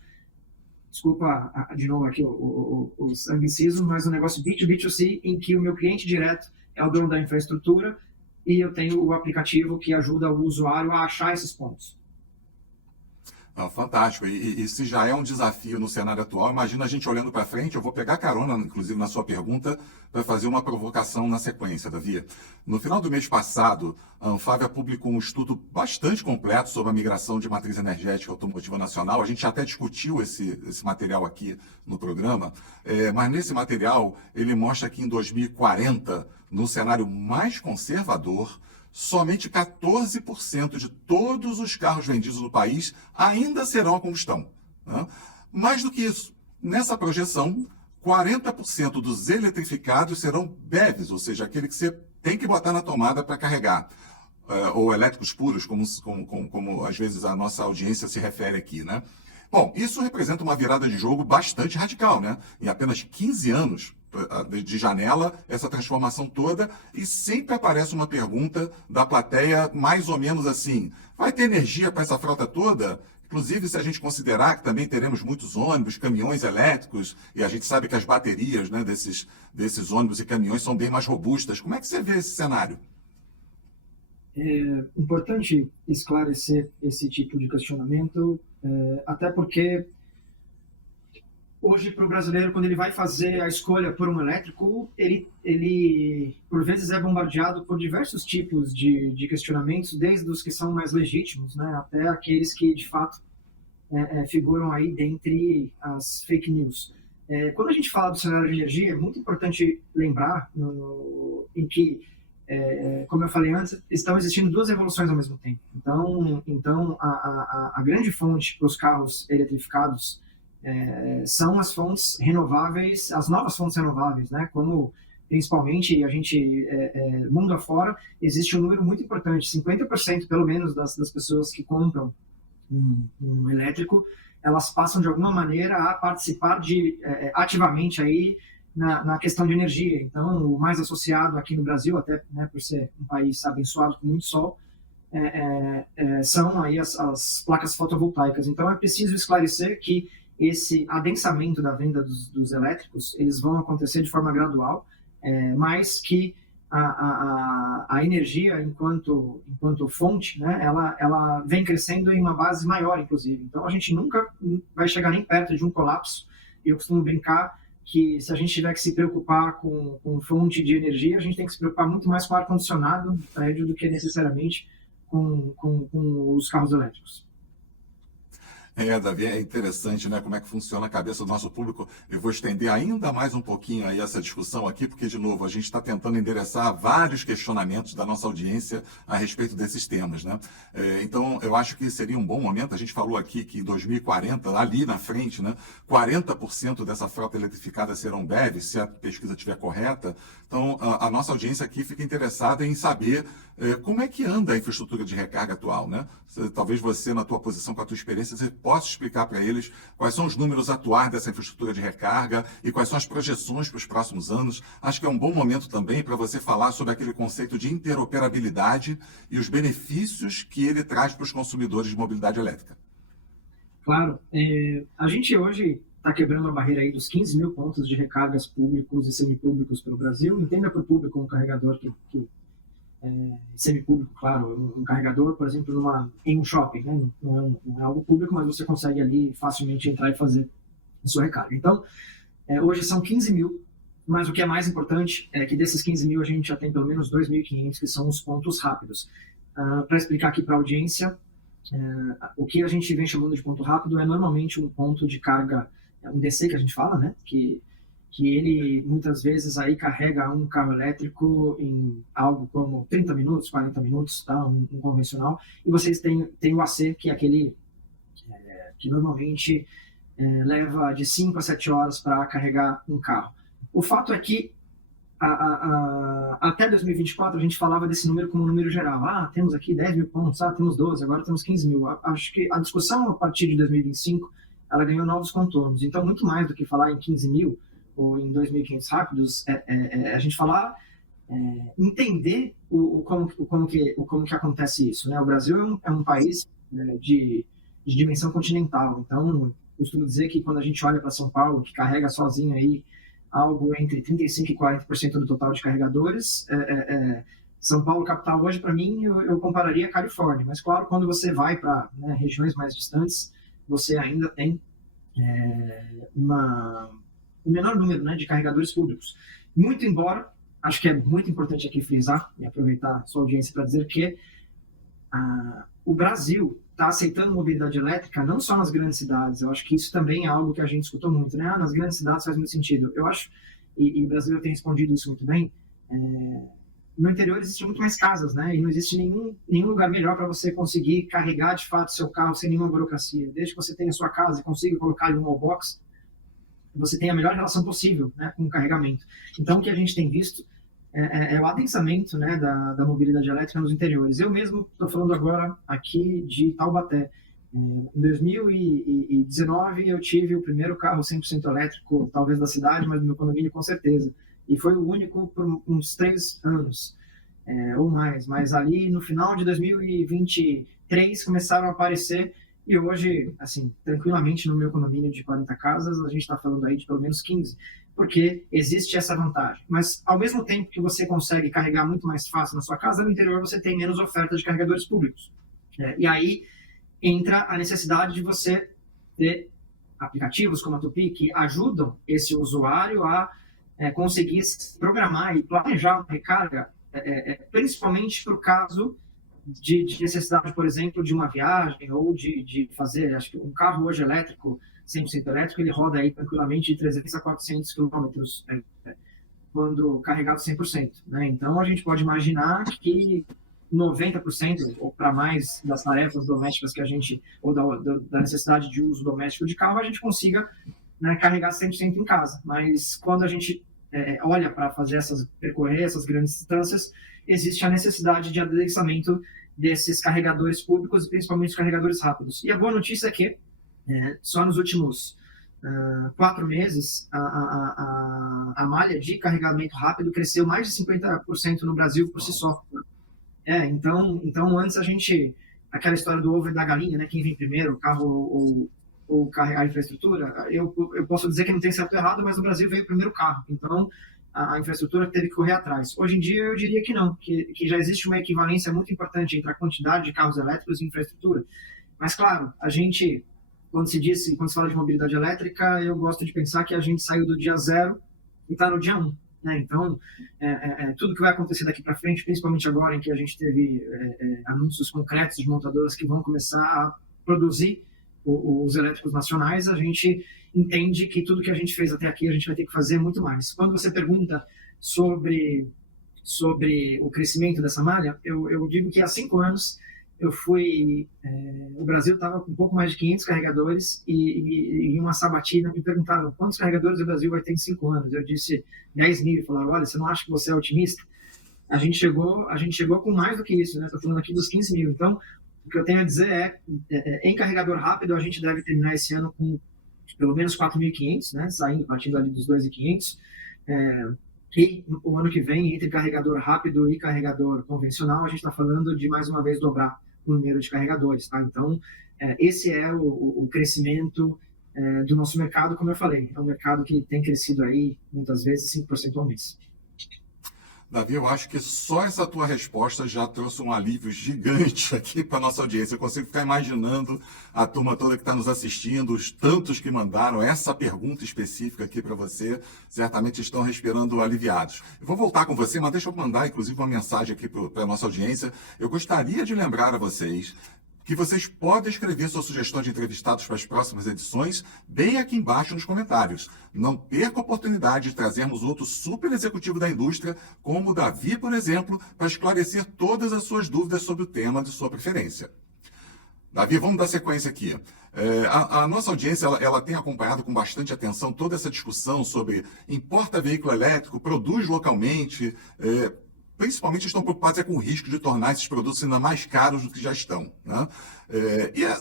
desculpa de novo aqui os anglicismos, mas um negócio B2B2C, em que o meu cliente direto é o dono da infraestrutura e eu tenho o aplicativo que ajuda o usuário a achar esses pontos. Fantástico. E se já é um desafio no cenário atual, imagina a gente olhando para frente. Eu vou pegar carona, inclusive, na sua pergunta, para fazer uma provocação na sequência, Davi. No final do mês passado, a Anfávia publicou um estudo bastante completo sobre a migração de matriz energética automotiva nacional. A gente até discutiu esse material aqui no programa, mas nesse material ele mostra que em 2040, no cenário mais conservador, somente 14% de todos os carros vendidos no país ainda serão a combustão, né? Mais do que isso, nessa projeção, 40% dos eletrificados serão BEVs, ou seja, aquele que você tem que botar na tomada para carregar, ou elétricos puros, como às vezes a nossa audiência se refere aqui, né? Bom, isso representa uma virada de jogo bastante radical, né? Em apenas 15 anos de janela, essa transformação toda, e sempre aparece uma pergunta da plateia mais ou menos assim: vai ter energia para essa frota toda? Inclusive, se a gente considerar que também teremos muitos ônibus, caminhões elétricos, e a gente sabe que as baterias, né, desses ônibus e caminhões são bem mais robustas. Como é que você vê esse cenário? É importante esclarecer esse tipo de questionamento, até porque hoje, para o brasileiro, quando ele vai fazer a escolha por um elétrico, ele por vezes é bombardeado por diversos tipos de questionamentos, desde os que são mais legítimos, né, até aqueles que, de fato, figuram aí dentre as fake news. Quando a gente fala do cenário de energia, é muito importante lembrar em que, como eu falei antes, estão existindo duas evoluções ao mesmo tempo. Então a grande fonte para os carros eletrificados são as fontes renováveis, as novas fontes renováveis, né? Como principalmente a gente, mundo afora, existe um número muito importante, 50% pelo menos das pessoas que compram um elétrico, elas passam de alguma maneira a participar ativamente aí na questão de energia. Então, o mais associado aqui no Brasil, até, né, por ser um país abençoado com muito sol, são aí as placas fotovoltaicas. Então, é preciso esclarecer que esse adensamento da venda dos elétricos, eles vão acontecer de forma gradual, mas que a energia, enquanto fonte, né, ela vem crescendo em uma base maior, inclusive. Então, a gente nunca vai chegar nem perto de um colapso. E eu costumo brincar que se a gente tiver que se preocupar com fonte de energia, a gente tem que se preocupar muito mais com ar-condicionado no prédio do que necessariamente com os carros elétricos. Davi, é interessante, né, como é que funciona a cabeça do nosso público. Eu vou estender ainda mais um pouquinho aí essa discussão aqui, porque, de novo, a gente está tentando endereçar vários questionamentos da nossa audiência a respeito desses temas, né? Então, eu acho que seria um bom momento. A gente falou aqui que em 2040, ali na frente, né, 40% dessa frota eletrificada serão BEV, se a pesquisa estiver correta. Então, a nossa audiência aqui fica interessada em saber como é que anda a infraestrutura de recarga atual, né? Talvez você, na tua posição, com a tua experiência, você possa explicar para eles quais são os números atuais dessa infraestrutura de recarga e quais são as projeções para os próximos anos. Acho que é um bom momento também para você falar sobre aquele conceito de interoperabilidade e os benefícios que ele traz para os consumidores de mobilidade elétrica. Claro. A gente hoje está quebrando a barreira aí dos 15 mil pontos de recargas públicos e semipúblicos pelo Brasil. Entenda por público um carregador que semipúblico, claro, um carregador, por exemplo, em um shopping, né? Não é algo público, mas você consegue ali facilmente entrar e fazer a sua recarga. Então, hoje são 15 mil, mas o que é mais importante é que desses 15 mil a gente já tem pelo menos 2.500 que são os pontos rápidos. Para explicar aqui para a audiência, o que a gente vem chamando de ponto rápido é normalmente um ponto de carga, um DC que a gente fala, né? Que ele muitas vezes aí carrega um carro elétrico em algo como 30 minutos, 40 minutos, tá? Um convencional. E vocês têm o AC, que é aquele que normalmente leva de 5 a 7 horas para carregar um carro. O fato é que até 2024 a gente falava desse número como um número geral. Temos aqui 10 mil pontos, temos 12, agora temos 15 mil. Acho que a discussão a partir de 2025 ela ganhou novos contornos. Então, muito mais do que falar em 15 mil ou em 2.500 rápidos, a gente falar, entender como que acontece isso, né? O Brasil é um país de dimensão continental, então costumo dizer que quando a gente olha para São Paulo, que carrega sozinho aí algo entre 35% e 40% do total de carregadores, São Paulo, capital, hoje, para mim, eu compararia a Califórnia. Mas, claro, quando você vai para, né, regiões mais distantes, você ainda tem um menor número, né, de carregadores públicos. Muito embora, acho que é muito importante aqui frisar e aproveitar a sua audiência para dizer que o Brasil está aceitando mobilidade elétrica não só nas grandes cidades. Eu acho que isso também é algo que a gente escutou muito, né? Nas grandes cidades faz muito sentido. Eu acho, e o Brasil tem respondido isso muito bem, no interior existem muito mais casas, né? E não existe nenhum lugar melhor para você conseguir carregar de fato seu carro sem nenhuma burocracia. Desde que você tenha a sua casa e consiga colocar em um wallbox, você tem a melhor relação possível, né, com o carregamento. Então, o que a gente tem visto é o adensamento, né, da mobilidade elétrica nos interiores. Eu mesmo estou falando agora aqui de Taubaté. Em 2019, eu tive o primeiro carro 100% elétrico, talvez da cidade, mas do meu condomínio com certeza. E foi o único por uns 3 anos, ou mais. Mas ali, no final de 2023, começaram a aparecer. E hoje, assim, tranquilamente, no meu condomínio de 40 casas, a gente está falando aí de pelo menos 15, porque existe essa vantagem. Mas, ao mesmo tempo que você consegue carregar muito mais fácil na sua casa, no interior você tem menos oferta de carregadores públicos. E aí entra a necessidade de você ter aplicativos como a Tupi que ajudam esse usuário a conseguir programar e planejar uma recarga, principalmente para o caso de necessidade, por exemplo, de uma viagem ou de fazer, acho que um carro hoje elétrico, 100% elétrico, ele roda aí tranquilamente de 300 a 400 quilômetros quando carregado 100%, né? Então, a gente pode imaginar que 90% ou para mais das tarefas domésticas que a gente, ou da necessidade de uso doméstico de carro, a gente consiga, né, carregar 100% em casa. Mas quando a gente olha para percorrer essas grandes distâncias, existe a necessidade de adensamento desses carregadores públicos, principalmente os carregadores rápidos. E a boa notícia é que só nos últimos 4 meses a malha de carregamento rápido cresceu mais de 50% no Brasil por si só. Então antes aquela história do ovo e da galinha, né, quem vem primeiro, o carro ou a infraestrutura, eu posso dizer que não tem certo ou errado, mas no Brasil veio primeiro o carro. Então a infraestrutura teve que correr atrás. Hoje em dia, eu diria que não, que já existe uma equivalência muito importante entre a quantidade de carros elétricos e infraestrutura. Mas, claro, quando se fala de mobilidade elétrica, eu gosto de pensar que a gente saiu do dia 0 e está no dia 1. Né? Então, tudo que vai acontecer daqui para frente, principalmente agora em que a gente teve anúncios concretos de montadoras que vão começar a produzir os elétricos nacionais, a gente entende que tudo que a gente fez até aqui, a gente vai ter que fazer muito mais. Quando você pergunta sobre o crescimento dessa malha, eu digo que há 5 anos o Brasil estava com um pouco mais de 500 carregadores e em uma sabatina me perguntaram quantos carregadores o Brasil vai ter em 5 anos. Eu disse 10 mil, falaram, olha, você não acha que você é otimista? A gente chegou com mais do que isso, né? Estou falando aqui dos 15 mil. Então, o que eu tenho a dizer em carregador rápido, a gente deve terminar esse ano com pelo menos 4.500, né? Partindo ali dos 2.500. E o ano que vem, entre carregador rápido e carregador convencional, a gente está falando de, mais uma vez, dobrar o número de carregadores. Tá? Então, esse é o crescimento do nosso mercado, como eu falei. É um mercado que tem crescido aí, muitas vezes, 5% ao mês. Davi, eu acho que só essa tua resposta já trouxe um alívio gigante aqui para a nossa audiência. Eu consigo ficar imaginando a turma toda que está nos assistindo, os tantos que mandaram essa pergunta específica aqui para você, certamente estão respirando aliviados. Eu vou voltar com você, mas deixa eu mandar, inclusive, uma mensagem aqui para a nossa audiência. Eu gostaria de lembrar a vocês que vocês podem escrever sua sugestão de entrevistados para as próximas edições bem aqui embaixo nos comentários. Não perca a oportunidade de trazermos outro super executivo da indústria, como o Davi, por exemplo, para esclarecer todas as suas dúvidas sobre o tema de sua preferência. Davi, vamos dar sequência aqui. A nossa audiência ela tem acompanhado com bastante atenção toda essa discussão sobre importa veículo elétrico, produz localmente, principalmente estão preocupados com o risco de tornar esses produtos ainda mais caros do que já estão. Né?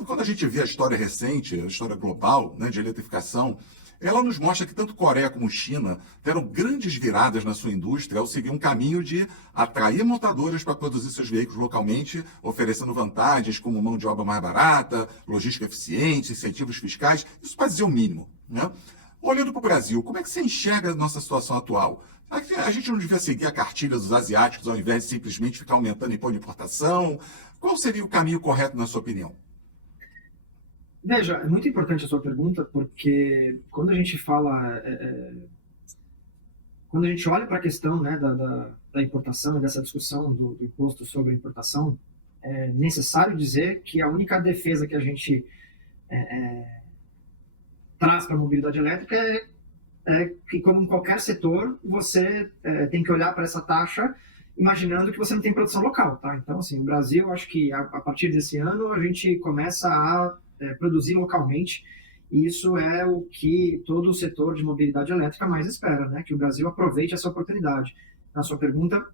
Quando a gente vê a história recente, a história global, né, de eletrificação, ela nos mostra que tanto Coreia como China deram grandes viradas na sua indústria ao seguir um caminho de atrair montadoras para produzir seus veículos localmente, oferecendo vantagens como mão de obra mais barata, logística eficiente, incentivos fiscais. Isso para dizer o mínimo. Né? Olhando para o Brasil, como é que você enxerga a nossa situação atual? A gente não devia seguir a cartilha dos asiáticos ao invés de simplesmente ficar aumentando imposto de importação? Qual seria o caminho correto, na sua opinião? Veja, é muito importante a sua pergunta, porque quando a gente fala, quando a gente olha para a questão, né, da importação e dessa discussão do imposto sobre a importação, é necessário dizer que a única defesa que a gente traz para a mobilidade elétrica é que, como em qualquer setor, você tem que olhar para essa taxa imaginando que você não tem produção local, tá? Então, assim, o Brasil, acho que a partir desse ano a gente começa a produzir localmente, e isso é o que todo o setor de mobilidade elétrica mais espera, né? Que o Brasil aproveite essa oportunidade. Na sua pergunta,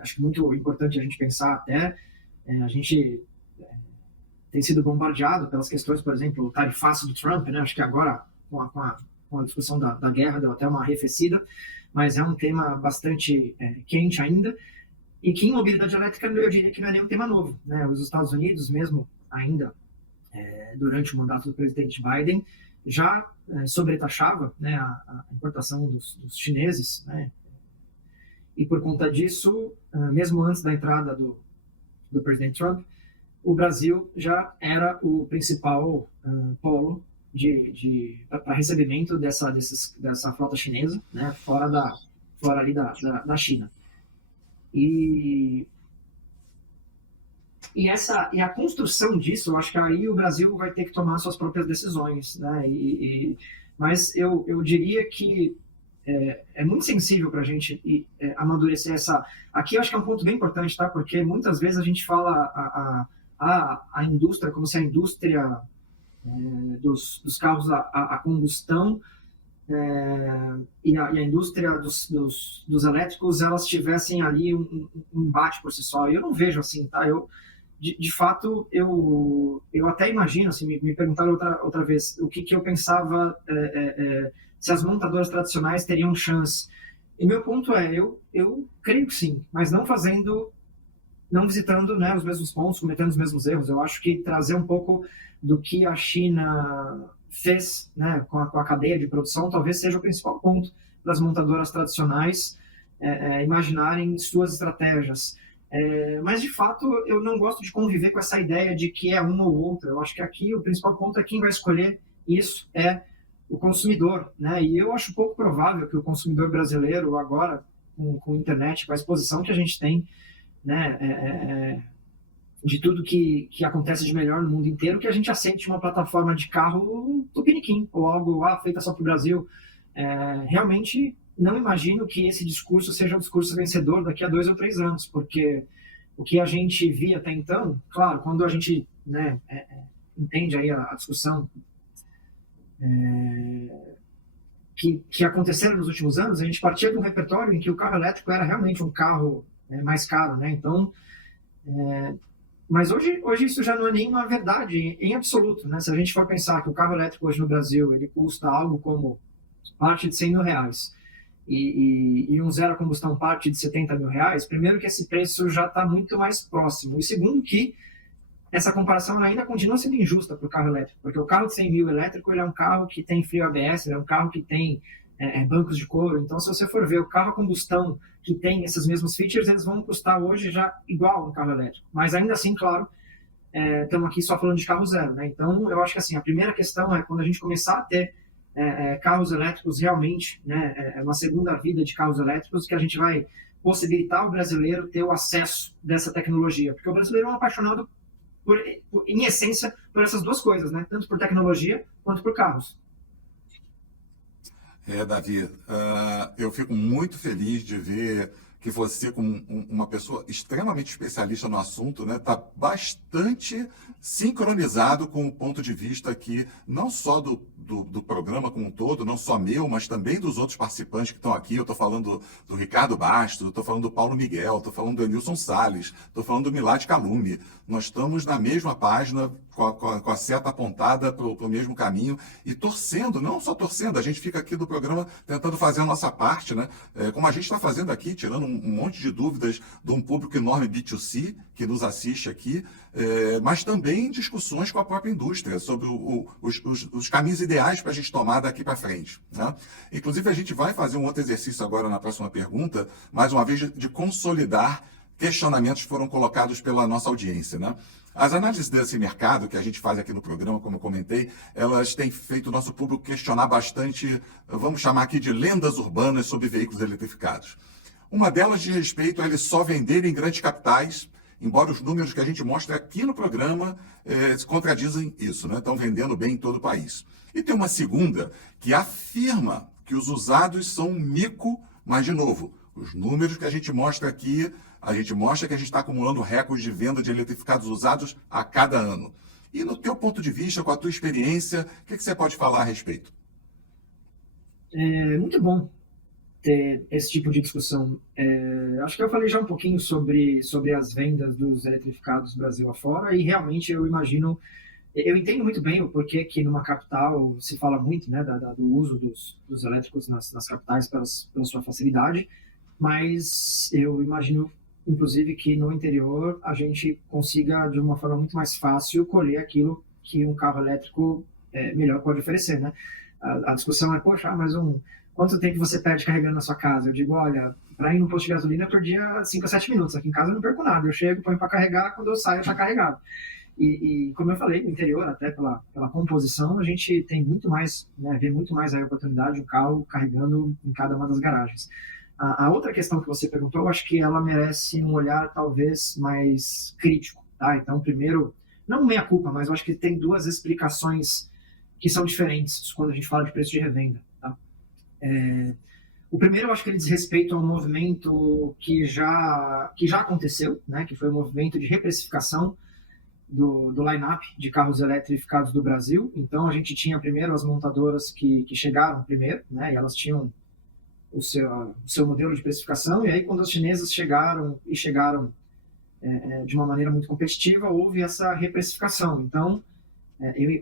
acho que muito importante a gente pensar até, a gente tem sido bombardeado pelas questões, por exemplo, o tarifaço do Trump, né? Acho que agora, com a discussão da guerra, deu até uma arrefecida, mas é um tema bastante quente ainda, e que em mobilidade elétrica eu diria que não é nenhum tema novo, né? Os Estados Unidos, mesmo ainda durante o mandato do presidente Biden, já sobretaxava, né, a importação dos chineses, né? E por conta disso, mesmo antes da entrada do presidente Trump, o Brasil já era o principal polo para recebimento dessa frota chinesa, né, fora ali da China. E a construção disso, eu acho que aí o Brasil vai ter que tomar suas próprias decisões, né? Mas eu diria que é muito sensível para a gente amadurecer essa... Aqui eu acho que é um ponto bem importante, tá? Porque muitas vezes a gente fala a indústria como se a indústria dos carros a combustão e a indústria dos elétricos, elas tivessem ali um embate por si só. E eu não vejo assim, tá? De fato, eu até imagino, assim, me perguntaram outra vez o que eu pensava se as montadoras tradicionais teriam chance. E meu ponto eu creio que sim, mas não visitando, né, os mesmos pontos, cometendo os mesmos erros. Eu acho que trazer um pouco do que a China fez, né, com a cadeia de produção talvez seja o principal ponto das montadoras tradicionais imaginarem suas estratégias. Mas, de fato, eu não gosto de conviver com essa ideia de que é uma ou outra. Eu acho que aqui o principal ponto é quem vai escolher isso é o consumidor, né? E eu acho pouco provável que o consumidor brasileiro, agora, com a internet, com a exposição que a gente tem, né, de tudo que acontece de melhor no mundo inteiro, que a gente aceite uma plataforma de carro tupiniquim, ou algo feita só para o Brasil. Realmente não imagino que esse discurso seja um discurso vencedor daqui a 2 ou 3 anos, porque o que a gente via até então, claro, quando a gente, né, entende aí a discussão que aconteceram nos últimos anos, a gente partia de um repertório em que o carro elétrico era realmente um carro mais caro, né? Então, mas hoje isso já não é nenhuma verdade em absoluto, né? Se a gente for pensar que o carro elétrico hoje no Brasil ele custa algo como parte de R$100 mil e um zero a combustão parte de R$70 mil, primeiro que esse preço já está muito mais próximo, e segundo que essa comparação ainda continua sendo injusta para o carro elétrico, porque o carro de 100 mil elétrico ele é um carro que tem freio ABS, ele é um carro que tem bancos de couro. Então, se você for ver o carro a combustão que tem esses mesmos features, eles vão custar hoje já igual um carro elétrico. Mas ainda assim, claro, estamos aqui só falando de carro zero, né? Então, eu acho que assim, a primeira questão é quando a gente começar a ter carros elétricos realmente, né, uma segunda vida de carros elétricos, que a gente vai possibilitar o brasileiro ter o acesso dessa tecnologia. Porque o brasileiro é um apaixonado em essência, por essas duas coisas, né? Tanto por tecnologia quanto por carros. Davi, eu fico muito feliz de ver que você, como uma pessoa extremamente especialista no assunto, né, está bastante sincronizado com o ponto de vista aqui, não só do programa como um todo, não só meu, mas também dos outros participantes que estão aqui. Eu estou falando do Ricardo Bastos, estou falando do Paulo Miguel, estou falando do Enilson Salles, estou falando do Milad Kalumi. Nós estamos na mesma página, com a seta apontada para o mesmo caminho e torcendo, não só torcendo, a gente fica aqui do programa tentando fazer a nossa parte, né? Como a gente está fazendo aqui, tirando um monte de dúvidas de um público enorme B2C que nos assiste aqui, mas também discussões com a própria indústria sobre os caminhos ideais para a gente tomar daqui para frente, né? Inclusive, a gente vai fazer um outro exercício agora na próxima pergunta, mais uma vez, de consolidar questionamentos que foram colocados pela nossa audiência, né? As análises desse mercado que a gente faz aqui no programa, como eu comentei, elas têm feito o nosso público questionar bastante, vamos chamar aqui de lendas urbanas sobre veículos eletrificados. Uma delas diz respeito a eles só venderem em grandes capitais, embora os números que a gente mostra aqui no programa se contradizem isso, né? Estão vendendo bem em todo o país. E tem uma segunda que afirma que os usados são um mico, mas, de novo, os números que a gente mostra aqui, a gente mostra que a gente está acumulando recordes de venda de eletrificados usados a cada ano. E no teu ponto de vista, com a tua experiência, o que você pode falar a respeito? É muito bom ter esse tipo de discussão. Acho que eu falei já um pouquinho sobre as vendas dos eletrificados Brasil afora, e realmente eu entendo muito bem o porquê que numa capital se fala muito, né, do uso dos elétricos nas capitais pela sua facilidade, mas eu imagino, inclusive, que no interior a gente consiga, de uma forma muito mais fácil, colher aquilo que um carro elétrico melhor pode oferecer, né? A discussão é, poxa, quanto tempo você perde carregando na sua casa? Eu digo, olha, para ir no posto de gasolina eu perdia 5 a 7 minutos, aqui em casa eu não perco nada, eu chego, ponho para carregar, quando eu saio está carregado. E como eu falei, no interior, até pela composição, a gente tem muito mais, né, vê muito mais a oportunidade o carro carregando em cada uma das garagens. A outra questão que você perguntou, eu acho que ela merece um olhar talvez mais crítico, tá? Então, primeiro, não meia culpa, mas eu acho que tem duas explicações que são diferentes quando a gente fala de preço de revenda, tá? O primeiro, eu acho que ele diz respeito ao movimento que já aconteceu, né? Que foi o movimento de reprecificação do line-up de carros eletrificados do Brasil. Então, a gente tinha primeiro as montadoras que chegaram primeiro, né? E elas tinham o seu modelo de precificação, e aí quando as chinesas chegaram de uma maneira muito competitiva, houve essa reprecificação. Então,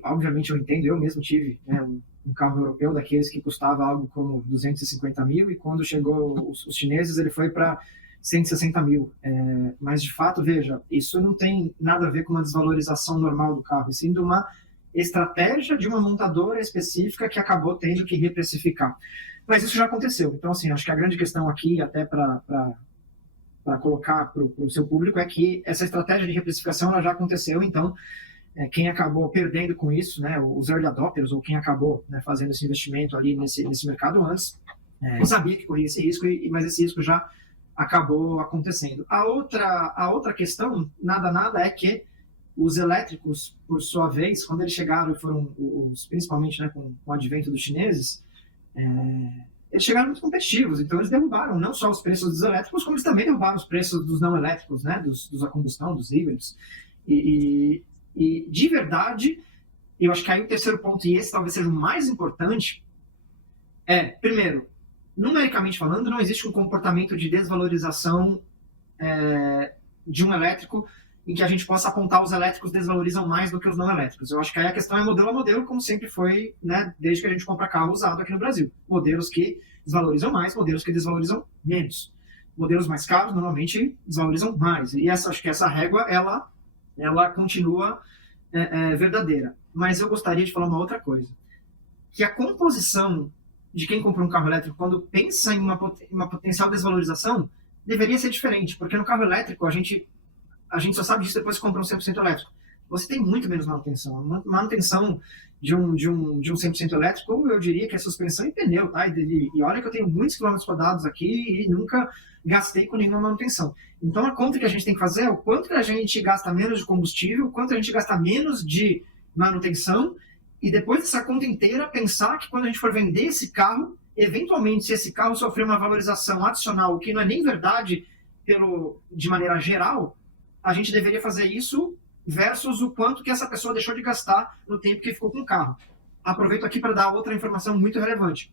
obviamente eu entendo, eu mesmo tive, né, um carro europeu daqueles que custava algo como 250 mil, e quando chegou os chineses ele foi para 160 mil. Mas de fato, veja, isso não tem nada a ver com uma desvalorização normal do carro, e sim de uma estratégia de uma montadora específica que acabou tendo que reprecificar. Mas isso já aconteceu. Então, assim, acho que a grande questão aqui, até para colocar para o seu público, é que essa estratégia de reprecificação ela já aconteceu. Então, quem acabou perdendo com isso, né, os early adopters, ou quem acabou, né, fazendo esse investimento ali nesse mercado antes, sabia que corria esse risco, mas esse risco já acabou acontecendo. A outra questão, nada, é que os elétricos, por sua vez, quando eles chegaram, principalmente, né, com o advento dos chineses, eles chegaram muito competitivos, então eles derrubaram não só os preços dos elétricos, como eles também derrubaram os preços dos não elétricos, né, dos a combustão, dos híbridos. E de verdade, eu acho que aí o terceiro ponto, e esse talvez seja o mais importante, primeiro, numericamente falando, não existe um comportamento de desvalorização de um elétrico em que a gente possa apontar os elétricos desvalorizam mais do que os não elétricos. Eu acho que aí a questão é modelo a modelo, como sempre foi, né, desde que a gente compra carro usado aqui no Brasil. Modelos que desvalorizam mais, modelos que desvalorizam menos. Modelos mais caros, normalmente, desvalorizam mais. E acho que essa régua, ela continua verdadeira. Mas eu gostaria de falar uma outra coisa. Que a composição de quem compra um carro elétrico, quando pensa em uma potencial desvalorização, deveria ser diferente. Porque no carro elétrico, a gente só sabe disso depois que compra um 100% elétrico. Você tem muito menos manutenção. A manutenção de um 100% elétrico, eu diria que é suspensão e pneu, tá? E olha que eu tenho muitos quilômetros rodados aqui e nunca gastei com nenhuma manutenção. Então, a conta que a gente tem que fazer é o quanto que a gente gasta menos de combustível, o quanto a gente gasta menos de manutenção, e depois dessa conta inteira, pensar que quando a gente for vender esse carro, eventualmente, se esse carro sofrer uma valorização adicional, que não é nem verdade de maneira geral, a gente deveria fazer isso versus o quanto que essa pessoa deixou de gastar no tempo que ficou com o carro. Aproveito aqui para dar outra informação muito relevante.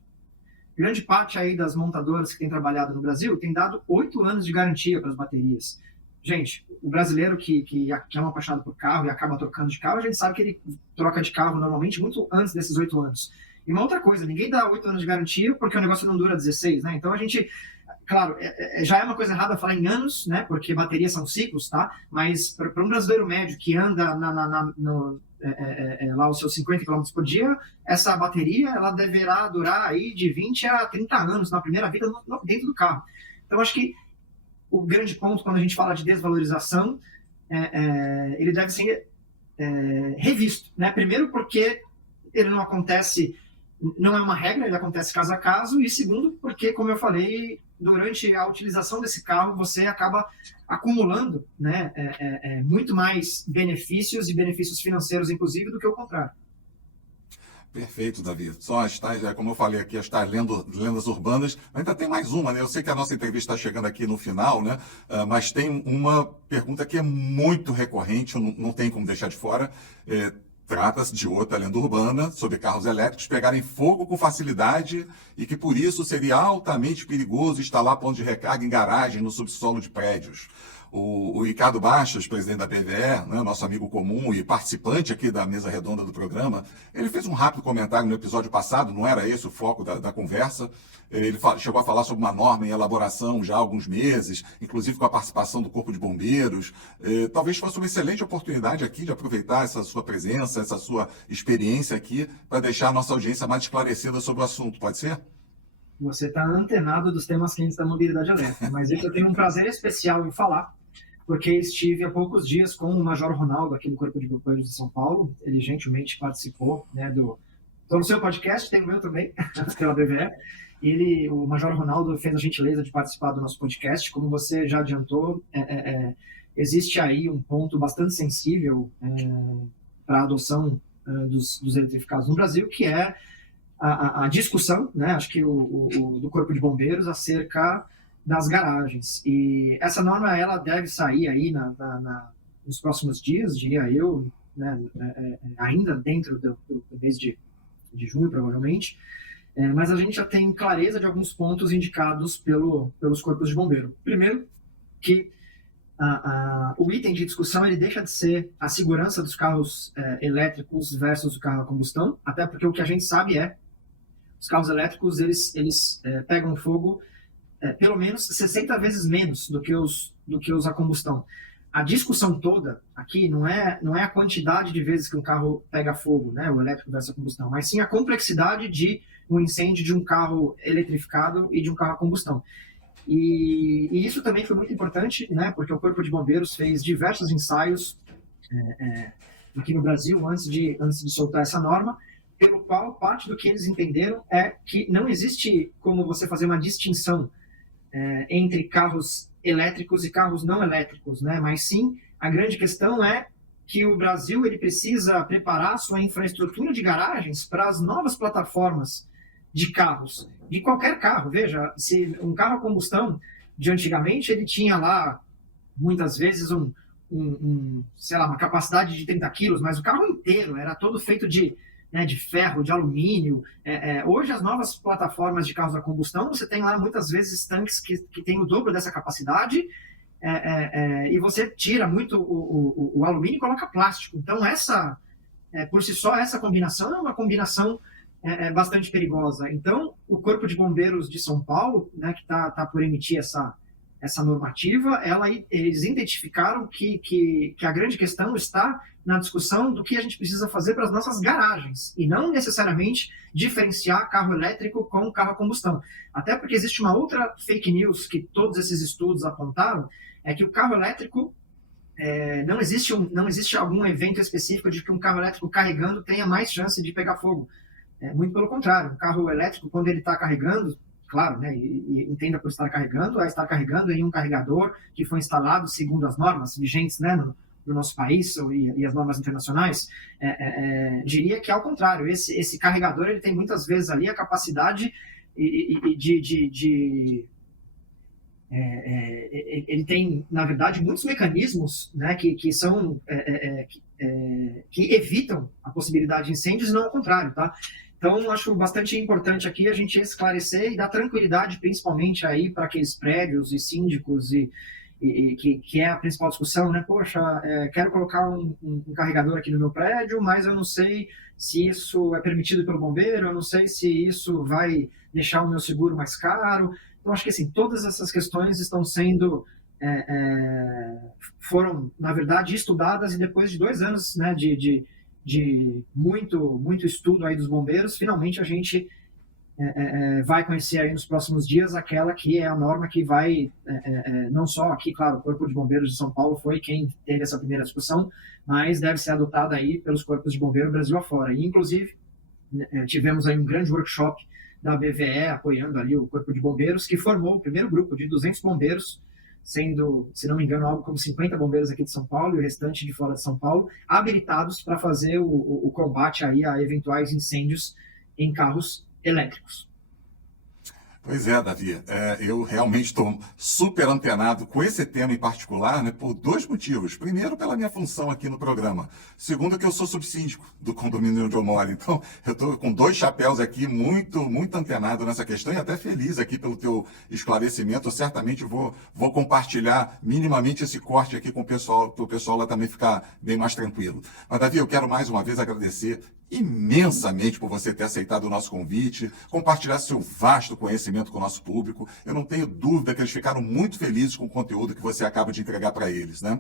Grande parte aí das montadoras que têm trabalhado no Brasil tem dado 8 anos de garantia para as baterias. gente, o brasileiro que é um apaixonado por carro e acaba trocando de carro, a gente sabe que ele troca de carro normalmente muito antes desses 8 anos. E uma outra coisa, ninguém dá 8 anos de garantia porque o negócio não dura 16, né? Então a gente, claro, já é uma coisa errada falar em anos, né? Porque baterias são ciclos, tá? Mas para um brasileiro médio que anda lá os seus 50 km por dia, essa bateria ela deverá durar aí de 20 a 30 anos na primeira vida dentro do carro. Então acho que o grande ponto quando a gente fala de desvalorização, ele deve ser revisto, né? Primeiro porque ele não acontece, não é uma regra, ele acontece caso a caso, e segundo porque, como eu falei, durante a utilização desse carro você acaba acumulando, né, muito mais benefícios e benefícios financeiros, inclusive, do que o contrário. Perfeito, Davi. Só as tais, como eu falei aqui, as tais lendas urbanas. Ainda tem mais uma, né? Eu sei que a nossa entrevista está chegando aqui no final, né? Mas tem uma pergunta que é muito recorrente, não tem como deixar de fora. Trata-se de outra lenda urbana sobre carros elétricos pegarem fogo com facilidade e que por isso seria altamente perigoso instalar pontos de recarga em garagem no subsolo de prédios. O Ricardo Baixas, presidente da BVE, né, nosso amigo comum e participante aqui da mesa redonda do programa, ele fez um rápido comentário no episódio passado, não era esse o foco da conversa. Ele chegou a falar sobre uma norma em elaboração já há alguns meses, inclusive com a participação do Corpo de Bombeiros. Talvez fosse uma excelente oportunidade aqui de aproveitar essa sua presença, essa sua experiência aqui, para deixar a nossa audiência mais esclarecida sobre o assunto. Pode ser? Você está antenado dos temas quentes da mobilidade elétrica, mas isso eu tenho um prazer especial em falar, porque estive há poucos dias com o Major Ronaldo aqui no Corpo de Bombeiros de São Paulo. Ele gentilmente participou, né, Estou no seu podcast, tem o meu também, pela BVE. O Major Ronaldo fez a gentileza de participar do nosso podcast. Como você já adiantou, existe aí um ponto bastante sensível para a adoção dos eletrificados no Brasil, que é a discussão, né, acho que do Corpo de Bombeiros acerca das garagens. E essa norma ela deve sair aí nos próximos dias, diria eu, né, ainda dentro do mês de junho, provavelmente. Mas a gente já tem clareza de alguns pontos indicados pelos corpos de bombeiro. Primeiro, que o item de discussão ele deixa de ser a segurança dos carros elétricos versus o carro a combustão, até porque o que a gente sabe os carros elétricos eles pegam fogo pelo menos 60 vezes menos do que os a combustão. A discussão toda aqui não é a quantidade de vezes que um carro pega fogo, né, o elétrico versus a combustão, mas sim a complexidade de um incêndio de um carro eletrificado e de um carro a combustão. E isso também foi muito importante, né, porque o Corpo de Bombeiros fez diversos ensaios aqui no Brasil antes de soltar essa norma, pelo qual parte do que eles entenderam é que não existe como você fazer uma distinção entre carros elétricos e carros não elétricos, né? Mas sim, a grande questão é que o Brasil ele precisa preparar sua infraestrutura de garagens para as novas plataformas de carros, de qualquer carro. Veja, se um carro a combustão de antigamente, ele tinha lá, muitas vezes, sei lá, uma capacidade de 30 quilos, mas o carro inteiro era todo feito de ferro, de alumínio. Hoje, as novas plataformas de carros a combustão, você tem lá muitas vezes tanques que têm o dobro dessa capacidade, e você tira muito o alumínio e coloca plástico. Então, por si só, essa combinação é uma combinação bastante perigosa. Então, o Corpo de Bombeiros de São Paulo, né, que está por emitir essa normativa, eles identificaram que a grande questão está na discussão do que a gente precisa fazer para as nossas garagens, e não necessariamente diferenciar carro elétrico com carro a combustão. Até porque existe uma outra fake news que todos esses estudos apontaram, é que o carro elétrico, não existe algum evento específico de que um carro elétrico carregando tenha mais chance de pegar fogo. Muito pelo contrário, o carro elétrico, quando ele está carregando, claro, né, e entenda por estar carregando em um carregador que foi instalado segundo as normas vigentes, né, no nosso país e as normas internacionais. Diria que, ao contrário, esse carregador ele tem muitas vezes ali a capacidade ele tem, na verdade, muitos mecanismos, né, que evitam a possibilidade de incêndios, e não ao contrário, tá? Então, acho bastante importante aqui a gente esclarecer e dar tranquilidade, principalmente aí para aqueles prédios e síndicos que é a principal discussão, né? Poxa, quero colocar um carregador aqui no meu prédio, mas eu não sei se isso é permitido pelo bombeiro, eu não sei se isso vai deixar o meu seguro mais caro. Então, acho que assim, todas essas questões estão sendo foram, na verdade, estudadas, e depois de 2 anos, né, de muito estudo aí dos bombeiros, finalmente a gente vai conhecer aí nos próximos dias aquela que é a norma que vai, não só aqui, claro, o Corpo de Bombeiros de São Paulo foi quem teve essa primeira discussão, mas deve ser adotada aí pelos corpos de bombeiros Brasil afora. E, inclusive, tivemos aí um grande workshop da BVE apoiando ali o Corpo de Bombeiros, que formou o primeiro grupo de 200 bombeiros, sendo, se não me engano, algo como 50 bombeiros aqui de São Paulo e o restante de fora de São Paulo, habilitados para fazer o combate aí a eventuais incêndios em carros elétricos. Pois é, Davi, eu realmente estou super antenado com esse tema em particular, né, por 2 motivos. Primeiro, pela minha função aqui no programa. Segundo, que eu sou subsíndico do condomínio onde eu moro. Então, eu estou com 2 chapéus aqui, muito antenado nessa questão, e até feliz aqui pelo teu esclarecimento. Eu certamente vou compartilhar minimamente esse corte aqui com o pessoal, para o pessoal lá também ficar bem mais tranquilo. Mas, Davi, eu quero mais uma vez agradecer imensamente por você ter aceitado o nosso convite, compartilhar seu vasto conhecimento com o nosso público. Eu não tenho dúvida que eles ficaram muito felizes com o conteúdo que você acaba de entregar para eles, né?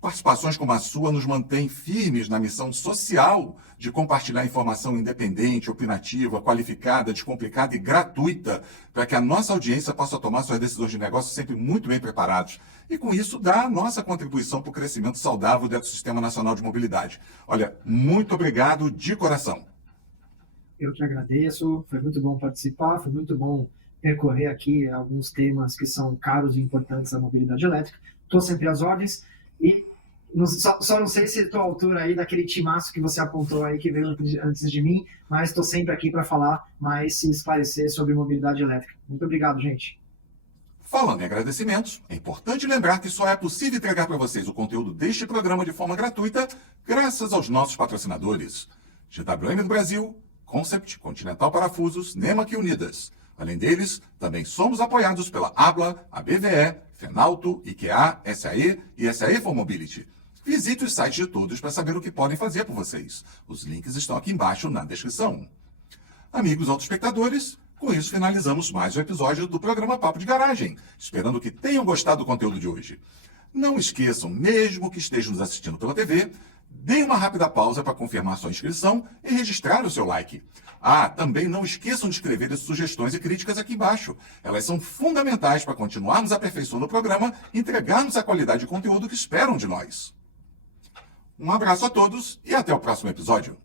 Participações como a sua nos mantêm firmes na missão social de compartilhar informação independente, opinativa, qualificada, descomplicada e gratuita, para que a nossa audiência possa tomar suas decisões de negócio sempre muito bem preparados. E com isso, dar a nossa contribuição para o crescimento saudável do Sistema Nacional de Mobilidade. Olha, muito obrigado de coração. Eu que agradeço, foi muito bom participar, foi muito bom percorrer aqui alguns temas que são caros e importantes à mobilidade elétrica. Estou sempre às ordens e só não sei se estou à altura aí daquele timaço que você apontou aí, que veio antes de mim, mas estou sempre aqui para falar mais e esclarecer sobre mobilidade elétrica. Muito obrigado, gente. Falando em agradecimentos, é importante lembrar que só é possível entregar para vocês o conteúdo deste programa de forma gratuita graças aos nossos patrocinadores: GWM do Brasil, Concept, Continental Parafusos, Nemac Unidas. Além deles, também somos apoiados pela ABLA, a BVE, Fenalto, IKEA, SAE e SAE for Mobility. Visite os sites de todos para saber o que podem fazer por vocês. Os links estão aqui embaixo na descrição. Amigos autoespectadores, com isso finalizamos mais um episódio do programa Papo de Garagem, esperando que tenham gostado do conteúdo de hoje. Não esqueçam, mesmo que estejam nos assistindo pela TV, deem uma rápida pausa para confirmar sua inscrição e registrar o seu like. Também não esqueçam de escrever as sugestões e críticas aqui embaixo. Elas são fundamentais para continuarmos aperfeiçoando o programa e entregarmos a qualidade de conteúdo que esperam de nós. Um abraço a todos e até o próximo episódio.